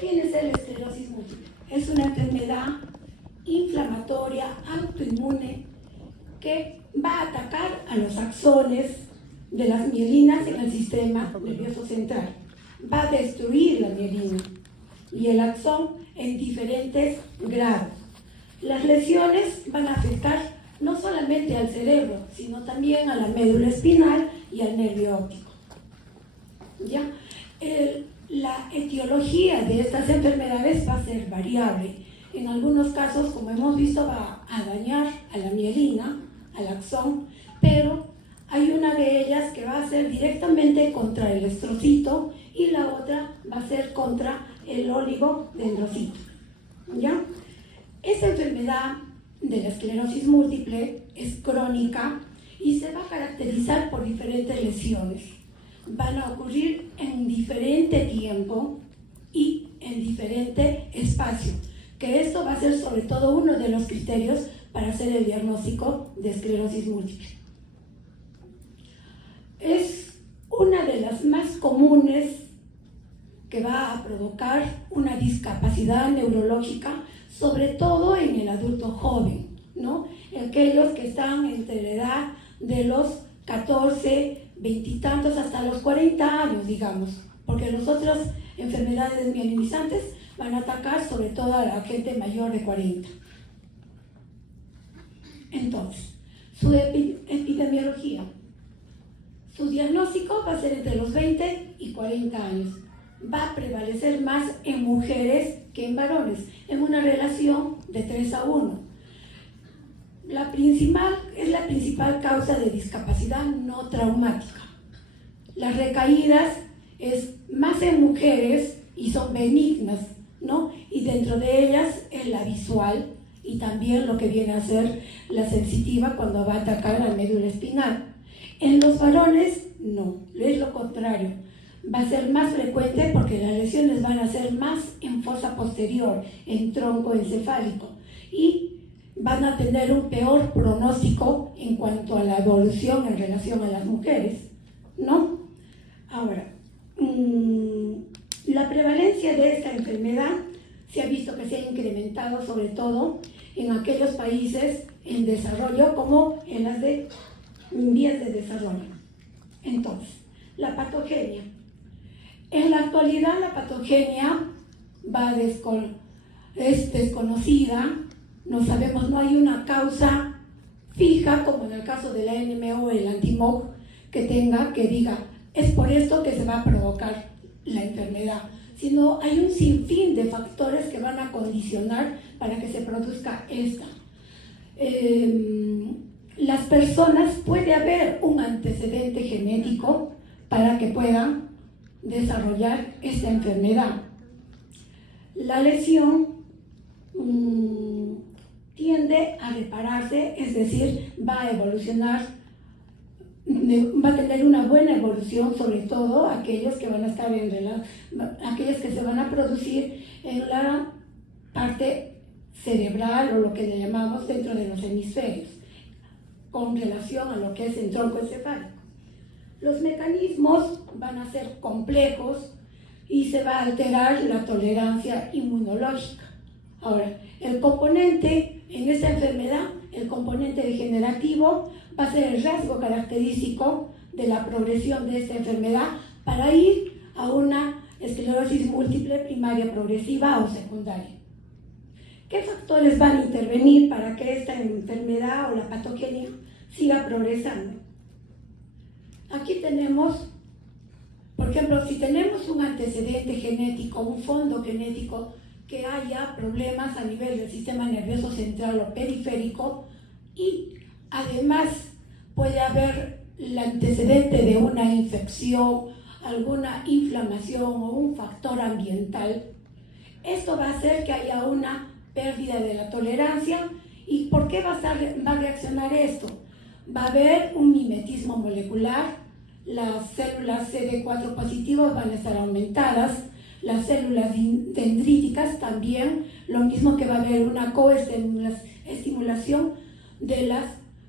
¿Qué viene a ser la esclerosis múltiple? Es una enfermedad inflamatoria, autoinmune, que va a atacar a los axones de las mielinas en el sistema nervioso central. Va a destruir la mielina y el axón en diferentes grados. Las lesiones van a afectar no solamente al cerebro, sino también a la médula espinal y al nervio óptico. ¿Ya? La etiología de estas enfermedades va a ser variable. En algunos casos, como hemos visto, va a dañar a la mielina, al axón, pero hay una de ellas que va a ser directamente contra el estrocito y la otra va a ser contra el oligodendrocito. ¿Ya? Esta enfermedad de la esclerosis múltiple es crónica y se va a caracterizar por diferentes lesiones. Van a ocurrir en diferente tiempo y en diferente espacio, que esto va a ser sobre todo uno de los criterios para hacer el diagnóstico de esclerosis múltiple. Es una de las más comunes que va a provocar una discapacidad neurológica, sobre todo en el adulto joven, ¿no? Aquellos que están entre la edad de los 14, 20 y tantos hasta los 40 años, digamos, porque las otras enfermedades mielinizantes van a atacar sobre todo a la gente mayor de 40. Entonces, su epidemiología. Su diagnóstico va a ser entre los 20 y 40 años. Va a prevalecer más en mujeres que en varones, en una relación de 3:1. Es la principal causa de discapacidad no traumática. Las recaídas es más en mujeres y son benignas, ¿no? Y dentro de ellas es la visual y también lo que viene a ser la sensitiva cuando va a atacar la médula espinal. En los varones, no, es lo contrario. Va a ser más frecuente porque las lesiones van a ser más en fosa posterior, en tronco encefálico, y van a tener un peor pronóstico en cuanto a la evolución en relación a las mujeres, ¿no? Ahora, la prevalencia de esta enfermedad se ha visto que se ha incrementado sobre todo en aquellos países en desarrollo como en las de vías de desarrollo. Entonces, la patogenia. En la actualidad la patogenia es desconocida, no sabemos, no hay una causa fija como en el caso de la NMO, el anti-MOG, que diga es por esto que se va a provocar la enfermedad, sino hay un sinfín de factores que van a condicionar para que se produzca esta. Las personas, puede haber un antecedente genético para que puedan desarrollar esta enfermedad. La lesión tiende a repararse, es decir, va a evolucionar, va a tener una buena evolución, sobre todo aquellos que van a estar aquellos que se van a producir en la parte cerebral o lo que le llamamos dentro de los hemisferios, con relación a lo que es el tronco encefálico. Los mecanismos van a ser complejos y se va a alterar la tolerancia inmunológica. Ahora, el componente en esta enfermedad, el componente degenerativo, va a ser el rasgo característico de la progresión de esta enfermedad para ir a una esclerosis múltiple primaria progresiva o secundaria. ¿Qué factores van a intervenir para que esta enfermedad o la patogenia siga progresando? Aquí tenemos, por ejemplo, si tenemos un antecedente genético, un fondo genético, que haya problemas a nivel del sistema nervioso central o periférico, y además puede haber el antecedente de una infección, alguna inflamación o un factor ambiental, esto va a hacer que haya una pérdida de la tolerancia. ¿Y por qué va a reaccionar esto? Va a haber un mimetismo molecular, las células CD4 positivas van a estar aumentadas, las células dendríticas también, lo mismo que va a haber una coestimulación de las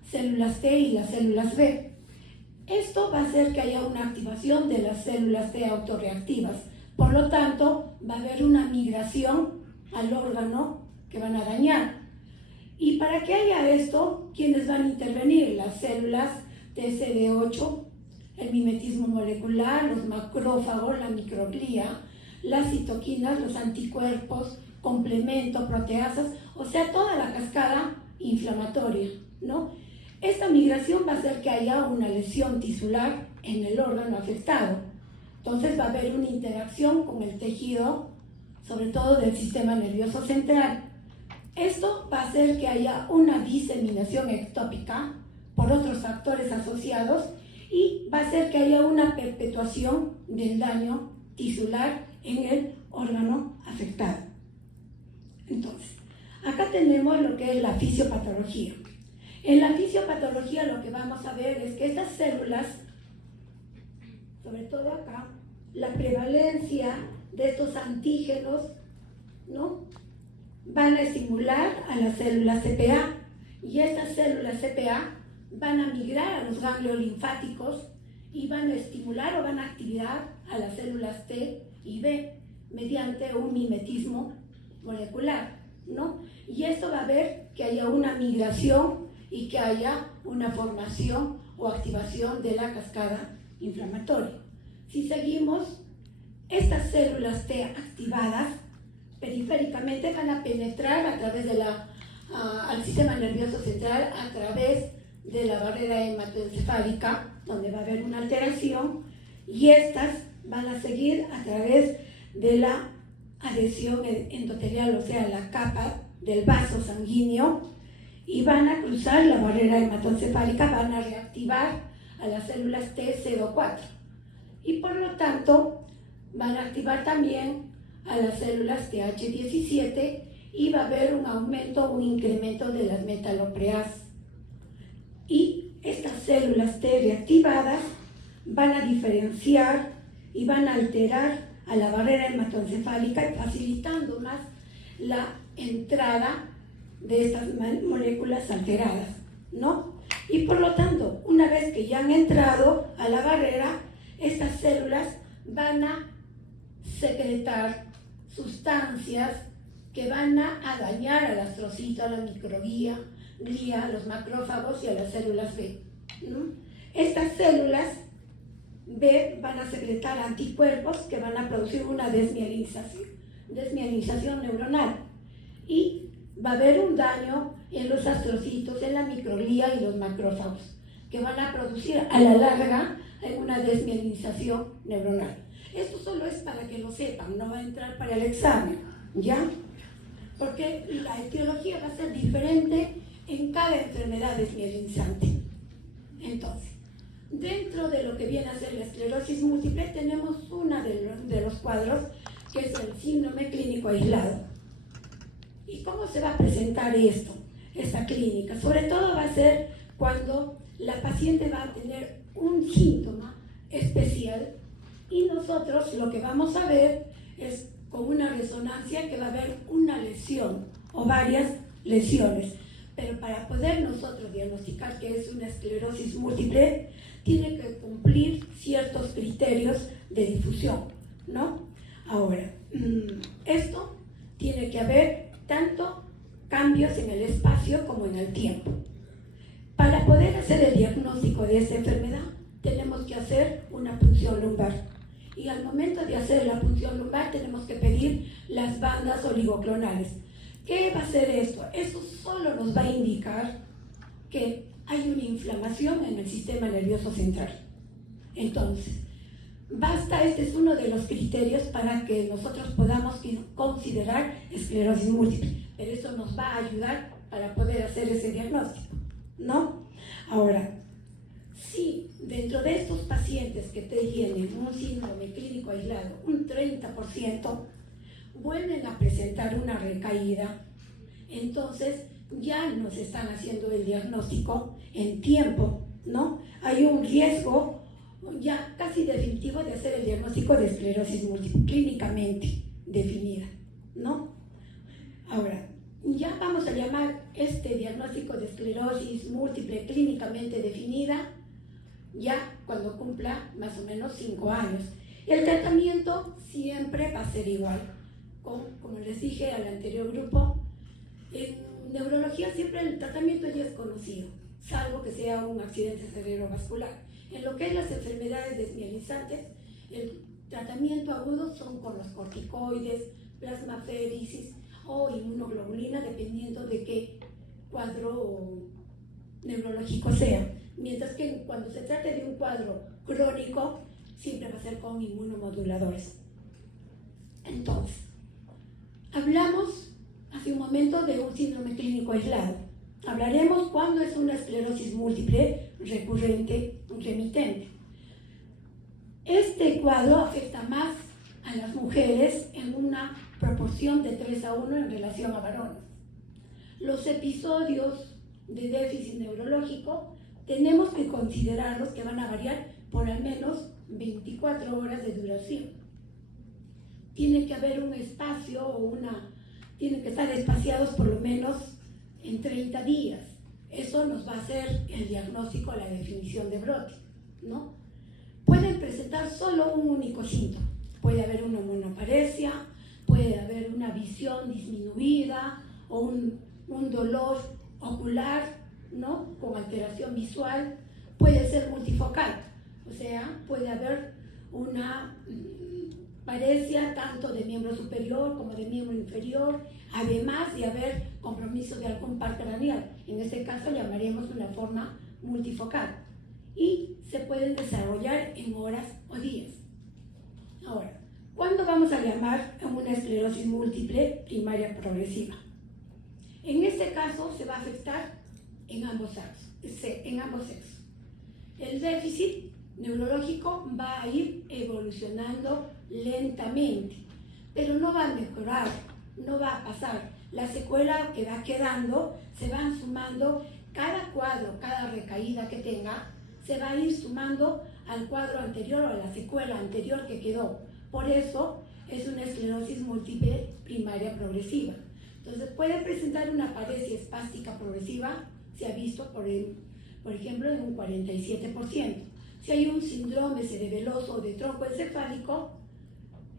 células T y las células B. Esto va a hacer que haya una activación de las células T autorreactivas Por lo tanto, va a haber una migración al órgano que van a dañar. Y para que haya esto, ¿quiénes van a intervenir? Las células TCD8, el mimetismo molecular, los macrófagos, la microglía, las citoquinas, los anticuerpos, complemento, proteasas, o sea, toda la cascada inflamatoria, ¿no? Esta migración va a hacer que haya una lesión tisular en el órgano afectado. Entonces va a haber una interacción con el tejido, sobre todo del sistema nervioso central. Esto va a hacer que haya una diseminación ectópica por otros factores asociados y va a hacer que haya una perpetuación del daño tisular en el órgano afectado. Entonces, acá tenemos lo que es la fisiopatología. En la fisiopatología lo que vamos a ver es que estas células, sobre todo acá, la prevalencia de estos antígenos, ¿no?, van a estimular a las células CPA, y estas células CPA van a migrar a los ganglios linfáticos y van a estimular o van a activar a las células T y B mediante un mimetismo molecular, ¿no? Y esto va a ver que haya una migración y que haya una formación o activación de la cascada inflamatoria. Si seguimos, estas células T activadas periféricamente van a penetrar a través de al sistema nervioso central, a través de la barrera hematoencefálica, donde va a haber una alteración, y estas van a seguir a través de la adhesión endotelial, o sea, la capa del vaso sanguíneo, y van a cruzar la barrera hematoencefálica, van a reactivar a las células TCD4, y por lo tanto van a activar también a las células TH17 y va a haber un aumento, un incremento de las metalopreas. Y estas células T reactivadas van a diferenciar y van a alterar a la barrera hematoencefálica, facilitando más la entrada de estas moléculas alteradas, ¿no? Y por lo tanto, una vez que ya han entrado a la barrera, estas células van a secretar sustancias que van a dañar al astrocito, a la microglía, a los macrófagos y a las células B, ¿no? Estas células B van a secretar anticuerpos que van a producir una desmielinización neuronal, y va a haber un daño en los astrocitos, en la microglía y los macrófagos, que van a producir a la larga una desmielinización neuronal. Esto solo es para que lo sepan, no va a entrar para el examen, ¿ya? Porque la etiología va a ser diferente en cada enfermedad desmielinizante. Entonces, dentro de lo que viene a ser la esclerosis múltiple, tenemos uno de los cuadros, que es el síndrome clínico aislado. ¿Y cómo se va a presentar esta clínica? Sobre todo va a ser cuando la paciente va a tener un síntoma especial, y nosotros lo que vamos a ver es con una resonancia que va a haber una lesión o varias lesiones. Pero para poder nosotros diagnosticar que es una esclerosis múltiple, tiene que cumplir ciertos criterios de difusión, ¿no? Ahora, esto tiene que haber tanto cambios en el espacio como en el tiempo. Para poder hacer el diagnóstico de esta enfermedad, tenemos que hacer una punción lumbar. Y al momento de hacer la punción lumbar, tenemos que pedir las bandas oligoclonales. ¿Qué va a hacer esto? Eso solo nos va a indicar que hay una inflamación en el sistema nervioso central. Entonces, basta, este es uno de los criterios para que nosotros podamos considerar esclerosis múltiple, pero eso nos va a ayudar para poder hacer ese diagnóstico, ¿no? Ahora, si dentro de estos pacientes que tienen un síndrome clínico aislado, un 30% vuelven a presentar una recaída, entonces ya nos están haciendo el diagnóstico en tiempo, ¿no? Hay un riesgo ya casi definitivo de hacer el diagnóstico de esclerosis múltiple, clínicamente definida, ¿no? Ahora, ya vamos a llamar este diagnóstico de esclerosis múltiple clínicamente definida ya cuando cumpla más o menos 5 años. El tratamiento siempre va a ser igual. Como les dije al anterior grupo, en neurología siempre el tratamiento ya es conocido, salvo que sea un accidente cerebrovascular. En lo que es las enfermedades desmielizantes, el tratamiento agudo son con los corticoides, plasmaféresis o inmunoglobulina, dependiendo de qué cuadro neurológico sea. Mientras que cuando se trate de un cuadro crónico, siempre va a ser con inmunomoduladores. Entonces, hablamos hace un momento de un síndrome clínico aislado. Hablaremos cuando es una esclerosis múltiple recurrente remitente. Este cuadro afecta más a las mujeres en una proporción de 3:1 en relación a varones. Los episodios de déficit neurológico tenemos que considerarlos que van a variar por al menos 24 horas de duración. Tiene que haber un espacio tienen que estar espaciados por lo menos en 30 días. Eso nos va a hacer el diagnóstico, la definición de brote, ¿no? Pueden presentar solo un único síntoma. Puede haber una monoparesia, puede haber una visión disminuida o un dolor ocular, ¿no? Con alteración visual. Puede ser multifocal, o sea, puede haber una paresia tanto de miembro superior como de miembro inferior, además de haber compromiso de algún par craneal. En este caso llamaremos una forma multifocal. Y se pueden desarrollar en horas o días. Ahora, ¿cuándo vamos a llamar a una esclerosis múltiple primaria progresiva? En este caso se va a afectar en ambos sexos. El déficit neurológico va a ir evolucionando lentamente, pero no va a mejorar, no va a pasar. La secuela que va quedando se van sumando, cada cuadro, cada recaída que tenga, se va a ir sumando al cuadro anterior o a la secuela anterior que quedó. Por eso es una esclerosis múltiple primaria progresiva. Entonces puede presentar una paresia espástica progresiva, se ha visto por ejemplo en un 47%. Si hay un síndrome cerebeloso o de tronco encefálico,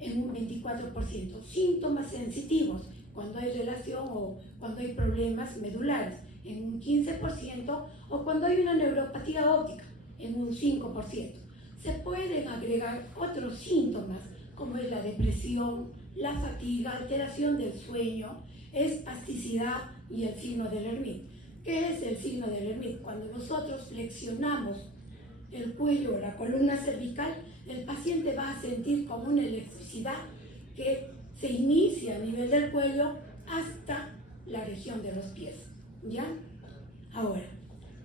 en un 24%. Síntomas sensitivos, cuando hay relación o cuando hay problemas medulares, en un 15%, o cuando hay una neuropatía óptica, en un 5%. Se pueden agregar otros síntomas, como es la depresión, la fatiga, alteración del sueño, espasticidad y el signo de Lermite. ¿Qué es el signo de Lermite? Cuando nosotros flexionamos el cuello o la columna cervical, el paciente va a sentir como una electricidad que se inicia a nivel del cuello hasta la región de los pies. ¿Ya? Ahora,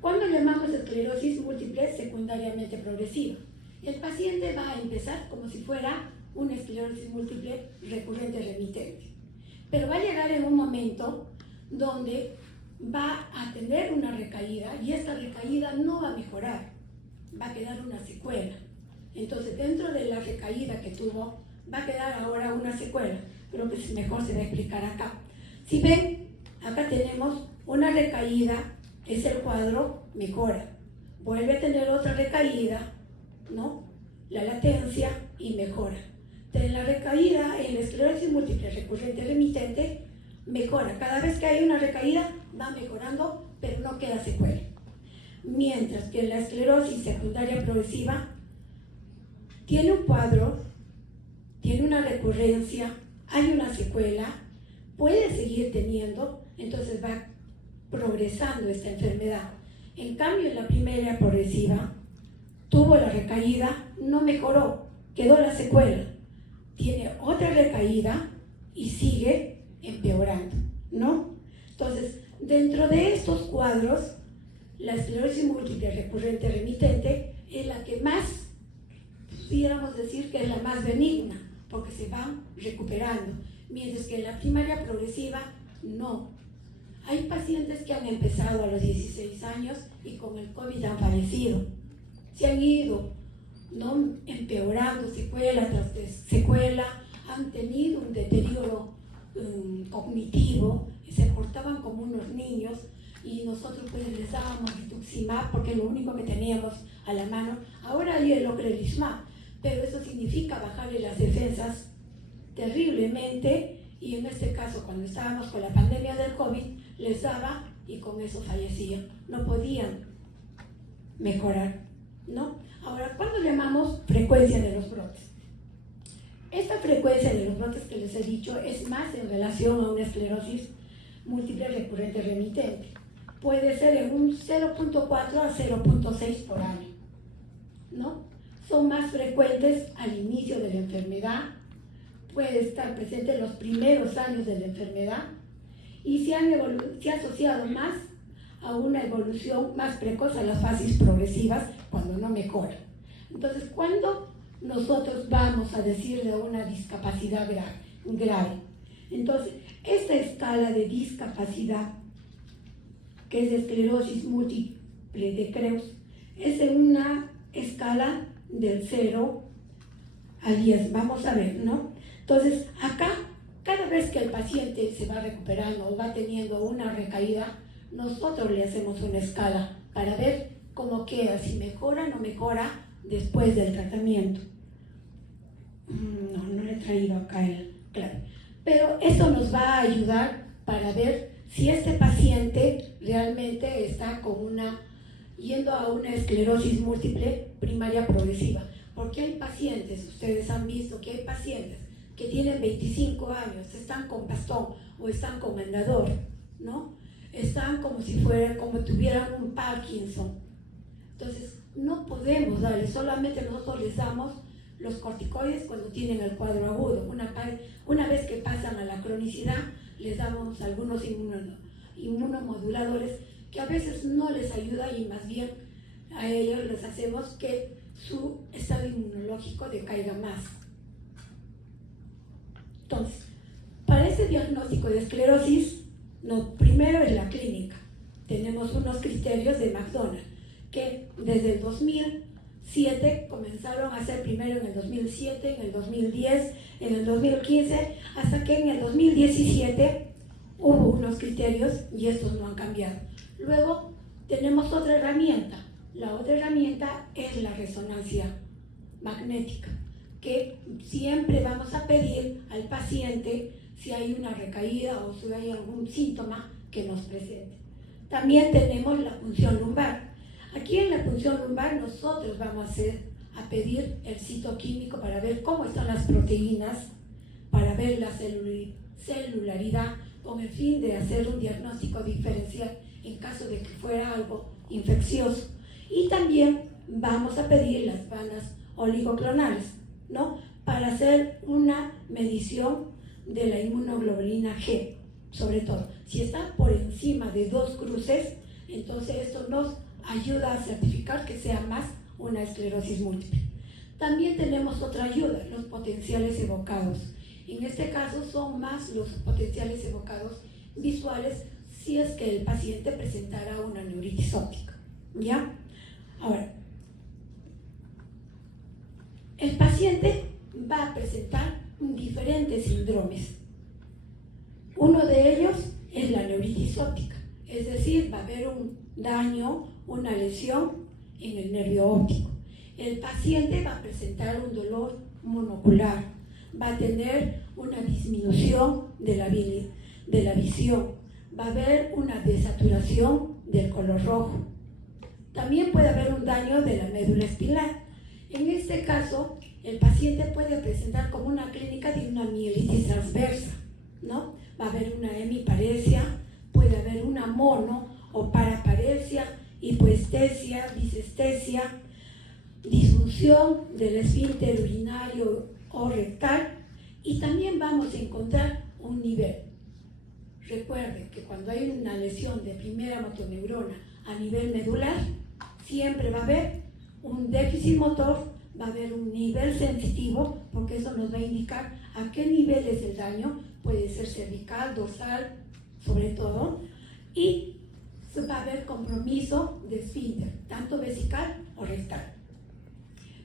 ¿cuándo llamamos esclerosis múltiple secundariamente progresiva? El paciente va a empezar como si fuera una esclerosis múltiple recurrente remitente, pero va a llegar en un momento donde va a tener una recaída y esta recaída no va a mejorar, va a quedar una secuela. Entonces, dentro de la recaída que tuvo, va a quedar ahora una secuela. Creo que mejor se va a explicar acá. Si ven, acá tenemos una recaída, es el cuadro, mejora. Vuelve a tener otra recaída, ¿no? La latencia y mejora. Entonces, la recaída en la esclerosis múltiple recurrente remitente mejora. Cada vez que hay una recaída, va mejorando, pero no queda secuela. Mientras que la esclerosis secundaria progresiva tiene un cuadro, tiene una recurrencia, hay una secuela, puede seguir teniendo, entonces va progresando esta enfermedad. En cambio, en la primaria progresiva, tuvo la recaída, no mejoró, quedó la secuela, tiene otra recaída y sigue empeorando, ¿no? Entonces, dentro de estos cuadros, la esclerosis múltiple recurrente remitente es la que más, pudiéramos decir que es la más benigna, porque se van recuperando, mientras que la primaria progresiva no. Hay pacientes que han empezado a los 16 años y con el COVID han fallecido. Se han ido, ¿no?, empeorando secuela tras secuela, han tenido un deterioro cognitivo, se portaban como unos niños y nosotros pues les dábamos rituximab porque es lo único que teníamos a la mano. Ahora hay el ocrelizumab, pero eso significa bajarle las defensas terriblemente, y en este caso, cuando estábamos con la pandemia del COVID, les daba y con eso fallecían, no podían mejorar, ¿no? Ahora, ¿cuándo llamamos frecuencia de los brotes? Esta frecuencia de los brotes que les he dicho es más en relación a una esclerosis múltiple recurrente remitente. Puede ser en un 0.4 a 0.6 por año, ¿no? Son más frecuentes al inicio de la enfermedad, puede estar presente en los primeros años de la enfermedad y se ha asociado más a una evolución más precoz a las fases progresivas cuando no mejora. Entonces, ¿cuándo nosotros vamos a decir de una discapacidad grave? Entonces, esta escala de discapacidad, que es de esclerosis múltiple de Creus, es en una escala del 0 a 10. Vamos a ver, ¿no? Entonces, acá, cada vez que el paciente se va recuperando o va teniendo una recaída, nosotros le hacemos una escala para ver cómo queda, si mejora o no mejora después del tratamiento. No le he traído acá claro. Pero eso nos va a ayudar para ver si este paciente realmente está yendo a una esclerosis múltiple primaria progresiva. Porque hay pacientes, ustedes han visto que hay pacientes que tienen 25 años, están con bastón o están con andador, ¿no? Están como tuvieran un Parkinson. Entonces, no podemos darles, solamente nosotros les damos los corticoides cuando tienen el cuadro agudo. Una vez que pasan a la cronicidad, les damos algunos inmunomoduladores que a veces no les ayuda y más bien a ellos les hacemos que su estado inmunológico decaiga más. Entonces, para este diagnóstico de esclerosis, primero es la clínica. Tenemos unos criterios de McDonald que desde el 2007 comenzaron a hacer primero en el 2007, en el 2010, en el 2015, hasta que en el 2017 hubo unos criterios y estos no han cambiado. Luego tenemos otra herramienta. La otra herramienta es la resonancia magnética, que siempre vamos a pedir al paciente si hay una recaída o si hay algún síntoma que nos presente. También tenemos la punción lumbar. Aquí en la punción lumbar nosotros vamos a pedir el citoquímico para ver cómo están las proteínas, para ver la celularidad, con el fin de hacer un diagnóstico diferencial en caso de que fuera algo infeccioso. Y también vamos a pedir las bandas oligoclonales, ¿no? Para hacer una medición de la inmunoglobulina G, sobre todo. Si está por encima de 2 cruces, entonces esto nos ayuda a certificar que sea más una esclerosis múltiple. También tenemos otra ayuda, los potenciales evocados. En este caso son más los potenciales evocados visuales si es que el paciente presentara una neuritis óptica, ¿ya? Ahora, el paciente va a presentar diferentes síndromes. Uno de ellos es la neuritis óptica, es decir, va a haber un daño, una lesión en el nervio óptico. El paciente va a presentar un dolor monocular, va a tener una disminución de la visión, va a haber una desaturación del color rojo. También puede haber un daño de la médula espinal. En este caso, el paciente puede presentar como una clínica de una mielitis transversa, ¿no? Va a haber una hemiparesia, puede haber una mono o paraparesia, hipoestesia, disestesia, disfunción del esfínter urinario o rectal, y también vamos a encontrar un nivel. Recuerden que cuando hay una lesión de primera motoneurona a nivel medular, siempre va a haber un déficit motor, va a haber un nivel sensitivo, porque eso nos va a indicar a qué nivel es el daño, puede ser cervical, dorsal, sobre todo, y va a haber compromiso de esfínter, tanto vesical o rectal.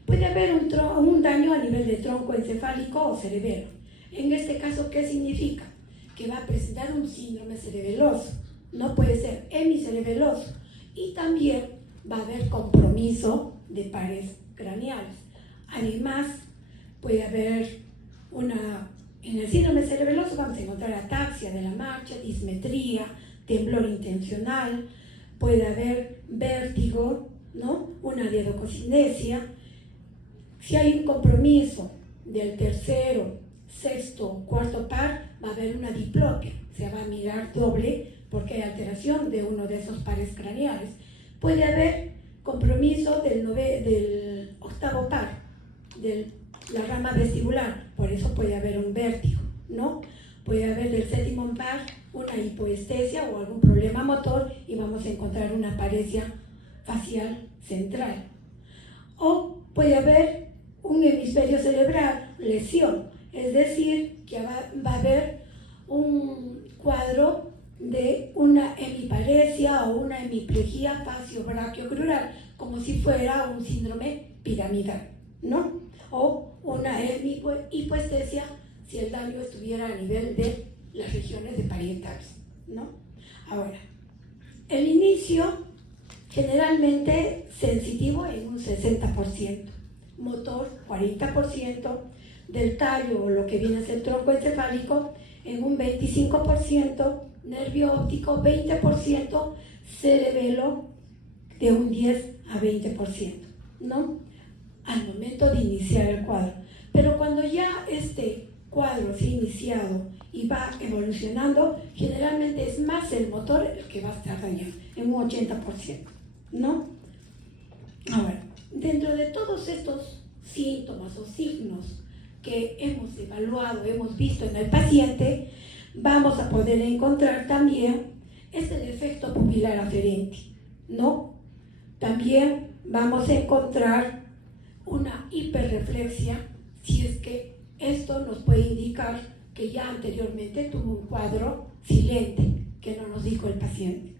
Puede haber un daño a nivel de tronco encefálico o cerebelo. En este caso, ¿qué significa? Que va a presentar un síndrome cerebeloso, no puede ser hemicerebeloso, y también va a haber compromiso de pares craneales. Además, puede haber en el síndrome cerebeloso vamos a encontrar ataxia de la marcha, dismetría, temblor intencional, puede haber vértigo, ¿no? Una dedococinesia. Si hay un compromiso del tercero, sexto, cuarto par, va a haber una diplopia, se va a mirar doble porque hay alteración de uno de esos pares craneales. Puede haber compromiso del octavo par, de la rama vestibular, por eso puede haber un vértigo, ¿no? Puede haber del séptimo par una hipoestesia o algún problema motor y vamos a encontrar una paresia facial central. O puede haber un hemisferio cerebral, lesión, es decir, que va a haber un cuadro de una hemiparesia o una hemiplegia facio-brachiocrural, como si fuera un síndrome piramidal, ¿no? O una hipoestesia si el daño estuviera a nivel de las regiones de parietales, ¿no? Ahora, el inicio generalmente sensitivo en un 60%, motor 40%, del tallo o lo que viene a ser tronco encefálico en un 25%, nervio óptico 20%, cerebelo de un 10 a 20%, ¿no? Al momento de iniciar el cuadro. Pero cuando ya este cuadro se ha iniciado y va evolucionando, generalmente es más el motor el que va a estar dañado, en un 80%, ¿no? Ahora, dentro de todos estos síntomas o signos que hemos evaluado, hemos visto en el paciente, vamos a poder encontrar también el efecto pupilar aferente, ¿no? También vamos a encontrar una hiperreflexia, si es que esto nos puede indicar que ya anteriormente tuvo un cuadro silente, que no nos dijo el paciente.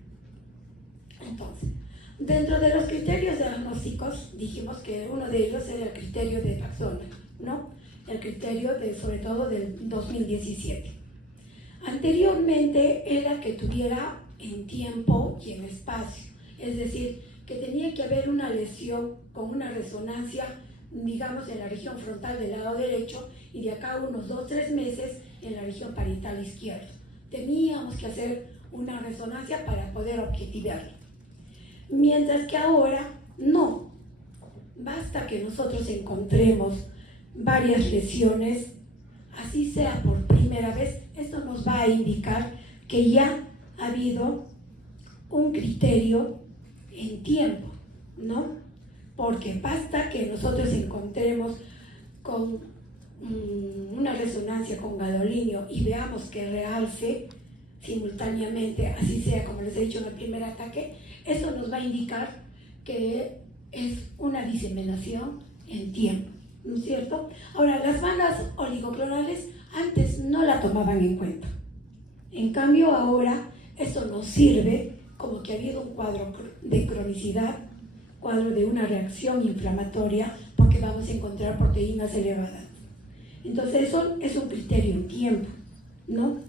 Entonces, dentro de los criterios diagnósticos, dijimos que uno de ellos era el criterio de Taxona, ¿no? El criterio sobre todo del 2017. Anteriormente era que tuviera en tiempo y en espacio, es decir, que tenía que haber una lesión con una resonancia, digamos, en la región frontal del lado derecho y de acá unos 2-3 meses en la región parietal izquierda. Teníamos que hacer una resonancia para poder objetivarlo. Mientras que ahora no. Basta que nosotros encontremos varias lesiones, así sea por primera vez, esto nos va a indicar que ya ha habido un criterio en tiempo, ¿no? Porque basta que nosotros encontremos con una resonancia con gadolinio y veamos que realce simultáneamente, así sea como les he dicho en el primer ataque, eso nos va a indicar que es una diseminación en tiempo, ¿no es cierto? Ahora, las bandas oligoclonales antes no la tomaban en cuenta. En cambio, ahora esto nos sirve como que ha habido un cuadro de cronicidad, cuadro de una reacción inflamatoria, porque vamos a encontrar proteínas elevadas. Entonces, eso es un criterio en tiempo, ¿no?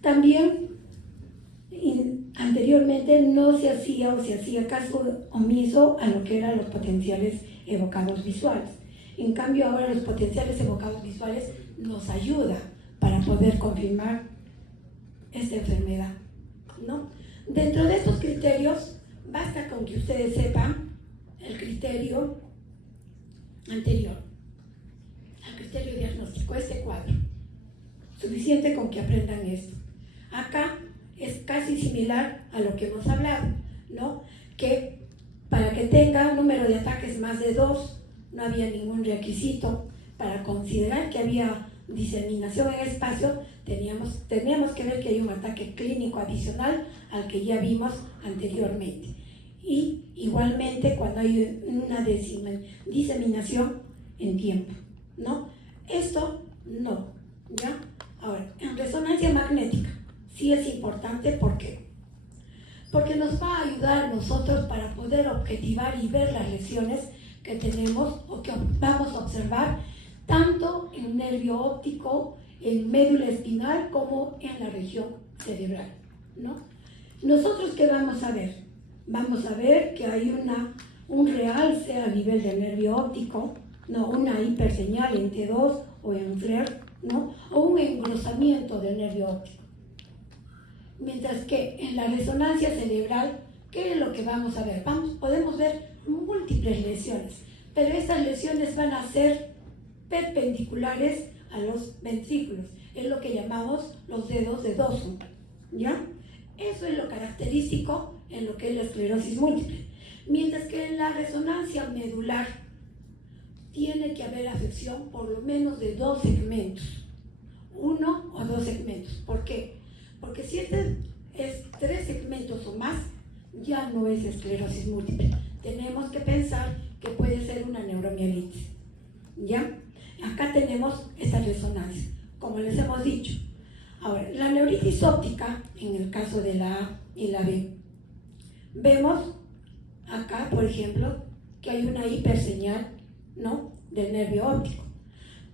También, anteriormente no se hacía o se hacía caso omiso a lo que eran los potenciales evocados visuales. En cambio, ahora los potenciales evocados visuales nos ayudan para poder confirmar esta enfermedad, ¿no? Dentro de estos criterios, basta con que ustedes sepan el criterio anterior, el criterio diagnóstico, este cuadro. Suficiente con que aprendan esto. Acá es casi similar a lo que hemos hablado, ¿no? Que para que tenga un número de ataques más de 2, no había ningún requisito. Para considerar que había diseminación en espacio, teníamos que ver que hay un ataque clínico adicional al que ya vimos anteriormente. Y igualmente cuando hay una diseminación en tiempo, ¿no? Esto no, ¿ya? Ahora, en resonancia magnética sí es importante, ¿por qué? Porque nos va a ayudar a nosotros para poder objetivar y ver las lesiones que tenemos o que vamos a observar tanto en nervio óptico, en médula espinal, como en la región cerebral, ¿no? ¿Nosotros qué vamos a ver? Vamos a ver que hay un realce a nivel del nervio óptico, ¿no? Una hiperseñal en T2 o en FLAIR, ¿no? O un engrosamiento del nervio óptico. Mientras que en la resonancia cerebral, ¿qué es lo que vamos a ver? Podemos ver múltiples lesiones, pero estas lesiones van a ser perpendiculares a los ventrículos. Es lo que llamamos los dedos de Dawson, ¿ya? Eso es lo característico en lo que es la esclerosis múltiple. Mientras que en la resonancia medular tiene que haber afección por lo menos de 2 segmentos, 1 o 2 segmentos. ¿Por qué? Porque si este es 3 segmentos o más, ya no es esclerosis múltiple. Tenemos que pensar que puede ser una neuromielitis, ¿ya? Acá tenemos esta resonancia, como les hemos dicho. Ahora, la neuritis óptica, en el caso de la A y la B, vemos acá, por ejemplo, que hay una hiperseñal, ¿no?, del nervio óptico.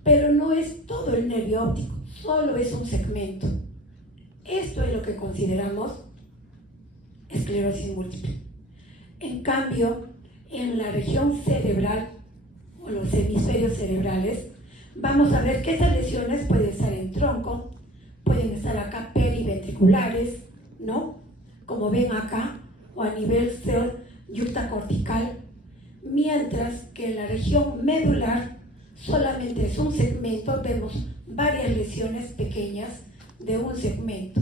Pero no es todo el nervio óptico, solo es un segmento. Esto es lo que consideramos esclerosis múltiple. En cambio, en la región cerebral, o los hemisferios cerebrales, vamos a ver que estas lesiones pueden estar en tronco, pueden estar acá periventriculares, ¿no?, como ven acá, o a nivel yuctacortical, mientras que en la región medular solamente es un segmento, vemos varias lesiones pequeñas de un segmento,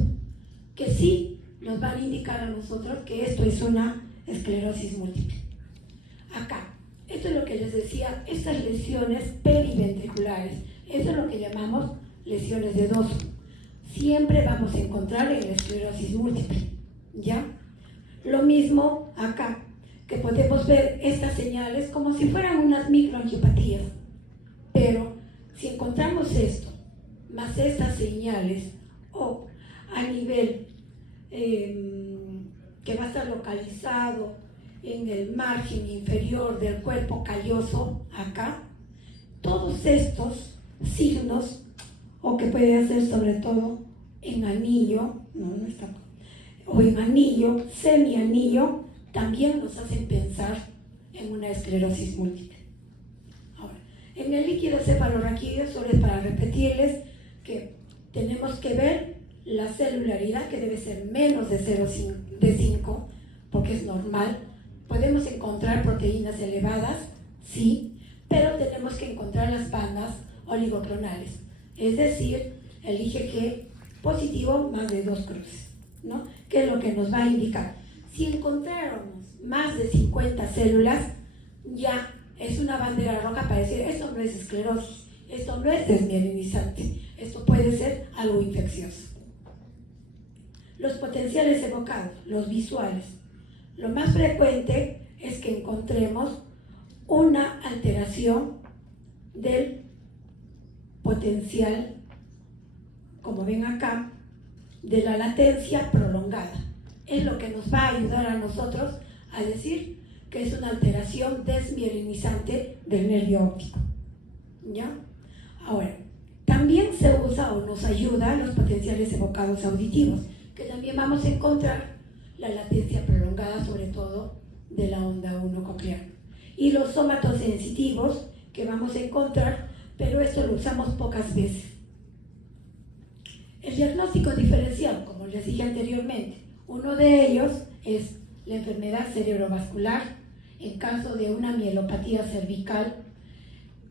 que sí nos van a indicar a nosotros que esto es una esclerosis múltiple. Acá, esto es lo que les decía, estas lesiones periventriculares, eso es lo que llamamos lesiones de Dawson. Siempre vamos a encontrar en la esclerosis múltiple, ¿ya? Lo mismo acá, que podemos ver estas señales como si fueran unas microangiopatías, pero si encontramos esto, más estas señales, o a nivel que va a estar localizado en el margen inferior del cuerpo calloso, acá, todos estos signos, o que puede ser sobre todo en anillo, no está, o en anillo, semianillo, también nos hacen pensar en una esclerosis múltiple. Ahora, en el líquido cefalorraquídeo, solo es para repetirles que tenemos que ver la celularidad, que debe ser menos de 0,5, porque es normal. Podemos encontrar proteínas elevadas, sí, pero tenemos que encontrar las bandas oligoclonales, es decir, el IgG positivo más de 2 cruces, ¿no?, que es lo que nos va a indicar. Si encontráramos más de 50 células, ya es una bandera roja para decir, esto no es esclerosis, esto no es desmielinizante, esto puede ser algo infeccioso. Los potenciales evocados, los visuales. Lo más frecuente es que encontremos una alteración del potencial, como ven acá, de la latencia prolongada. Es lo que nos va a ayudar a nosotros a decir que es una alteración desmielinizante del nervio óptico, ¿ya? Ahora, también se usa o nos ayuda los potenciales evocados auditivos, que también vamos a encontrar la latencia prolongada, sobre todo de la onda 1 coclear. Y los somatosensitivos, que vamos a encontrar, pero esto lo usamos pocas veces. El diagnóstico diferencial, como les dije anteriormente, uno de ellos es la enfermedad cerebrovascular, en caso de una mielopatía cervical,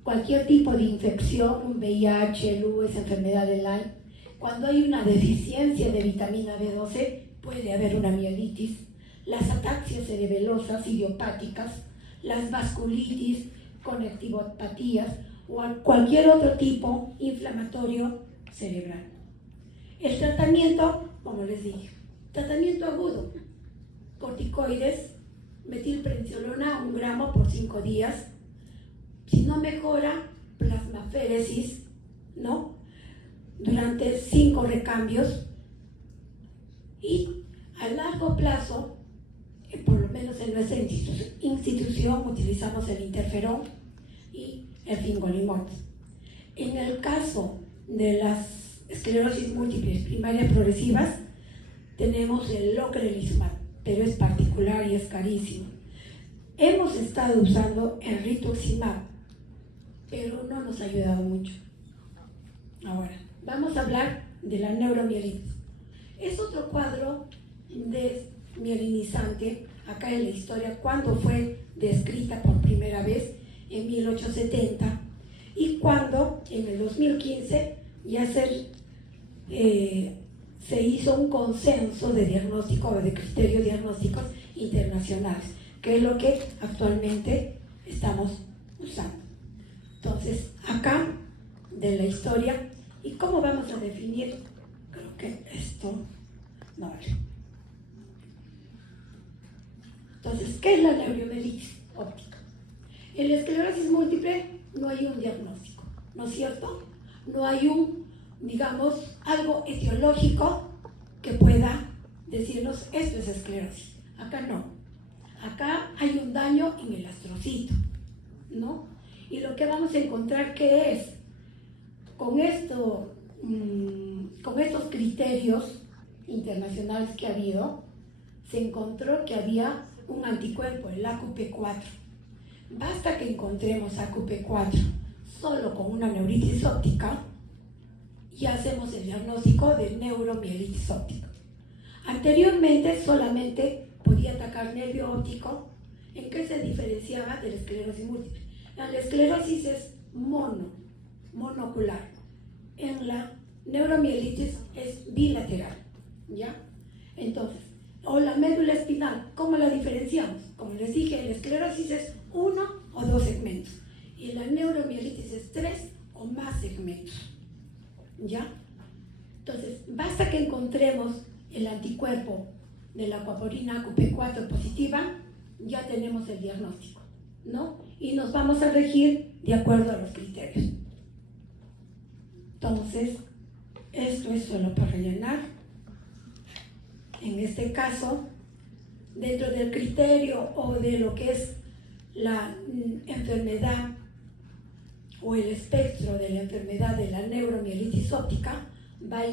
cualquier tipo de infección, un VIH, lupus, enfermedad de Lyme. Cuando hay una deficiencia de vitamina B12, puede haber una mielitis. Las ataxias cerebelosas idiopáticas, las vasculitis, conectivopatías o cualquier otro tipo inflamatorio cerebral. El tratamiento, como les dije, tratamiento agudo, corticoides, metilprednisolona 1 gramo por 5 días. Si no mejora, plasmaféresis, ¿no?, durante 5 recambios. Y a largo plazo, por lo menos en nuestra institución, utilizamos el interferón y el fingolimod. En el caso de las esclerosis múltiples primarias progresivas, tenemos el locrelizumab, pero es particular y es carísimo. Hemos estado usando el rituximab, pero no nos ha ayudado mucho. Ahora, vamos a hablar de la neuromielitis. Es otro cuadro desmielinizante acá en la historia, cuando fue descrita por primera vez en 1870 y cuando en el 2015 ya se hizo un consenso de diagnóstico o de criterios diagnósticos internacionales, que es lo que actualmente estamos usando. Entonces, acá de la historia, ¿y cómo vamos a definir? Creo que esto no vale. Entonces, ¿qué es la neuromielitis óptica? En la esclerosis múltiple no hay un diagnóstico, ¿no es cierto? No hay algo etiológico que pueda decirnos esto es esclerosis. Acá no. Acá hay un daño en el astrocito, ¿no? Y lo que vamos a encontrar que es, con estos criterios internacionales que ha habido, se encontró que había un anticuerpo, el AQP4. Basta que encontremos AQP4 solo con una neuritis óptica y hacemos el diagnóstico de neuromielitis óptica. Anteriormente solamente podía atacar nervio óptico. ¿En qué se diferenciaba de la esclerosis múltiple? La esclerosis es monocular. En la neuromielitis es bilateral, ¿ya? Entonces, o la médula espinal, ¿cómo la diferenciamos? Como les dije, en la esclerosis es 1 o 2 segmentos y en la neuromielitis es 3 o más segmentos, ¿ya? Entonces, basta que encontremos el anticuerpo de la aquaporina AQP4 positiva, ya tenemos el diagnóstico, ¿no? Y nos vamos a regir de acuerdo a los criterios. Entonces, esto es solo para rellenar. En este caso, dentro del criterio o de lo que es la enfermedad o el espectro de la enfermedad de la neuromielitis óptica, va a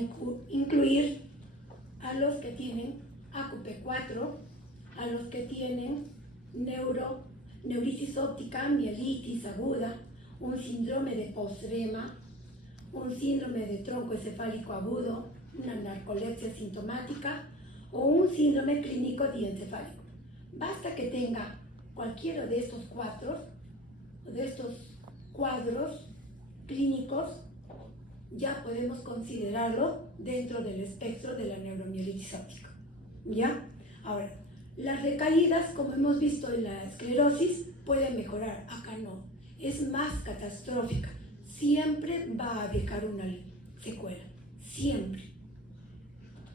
incluir a los que tienen AQP4, a los que tienen neuritis óptica, mielitis aguda, un síndrome de postrema, un síndrome de tronco encefálico agudo, una narcolepsia sintomática o un síndrome clínico diencefálico. Basta que tenga cualquiera de estos cuadros clínicos, ya podemos considerarlo dentro del espectro de la neuromielitis óptica, ¿ya? Ahora, las recaídas, como hemos visto en la esclerosis, pueden mejorar. Acá no, es más catastrófica. Siempre va a dejar una secuela, siempre.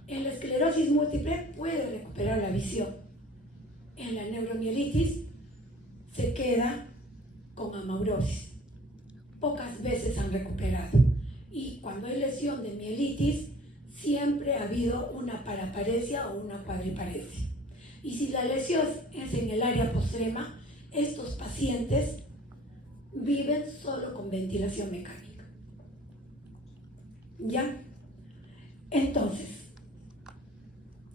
En la esclerosis múltiple puede recuperar la visión. En la neuromielitis se queda con amaurosis. Pocas veces han recuperado. Y cuando hay lesión de mielitis, siempre ha habido una paraparesia o una cuadriparesia. Y si la lesión es en el área postrema, estos pacientes viven solo con ventilación mecánica, ¿ya? Entonces,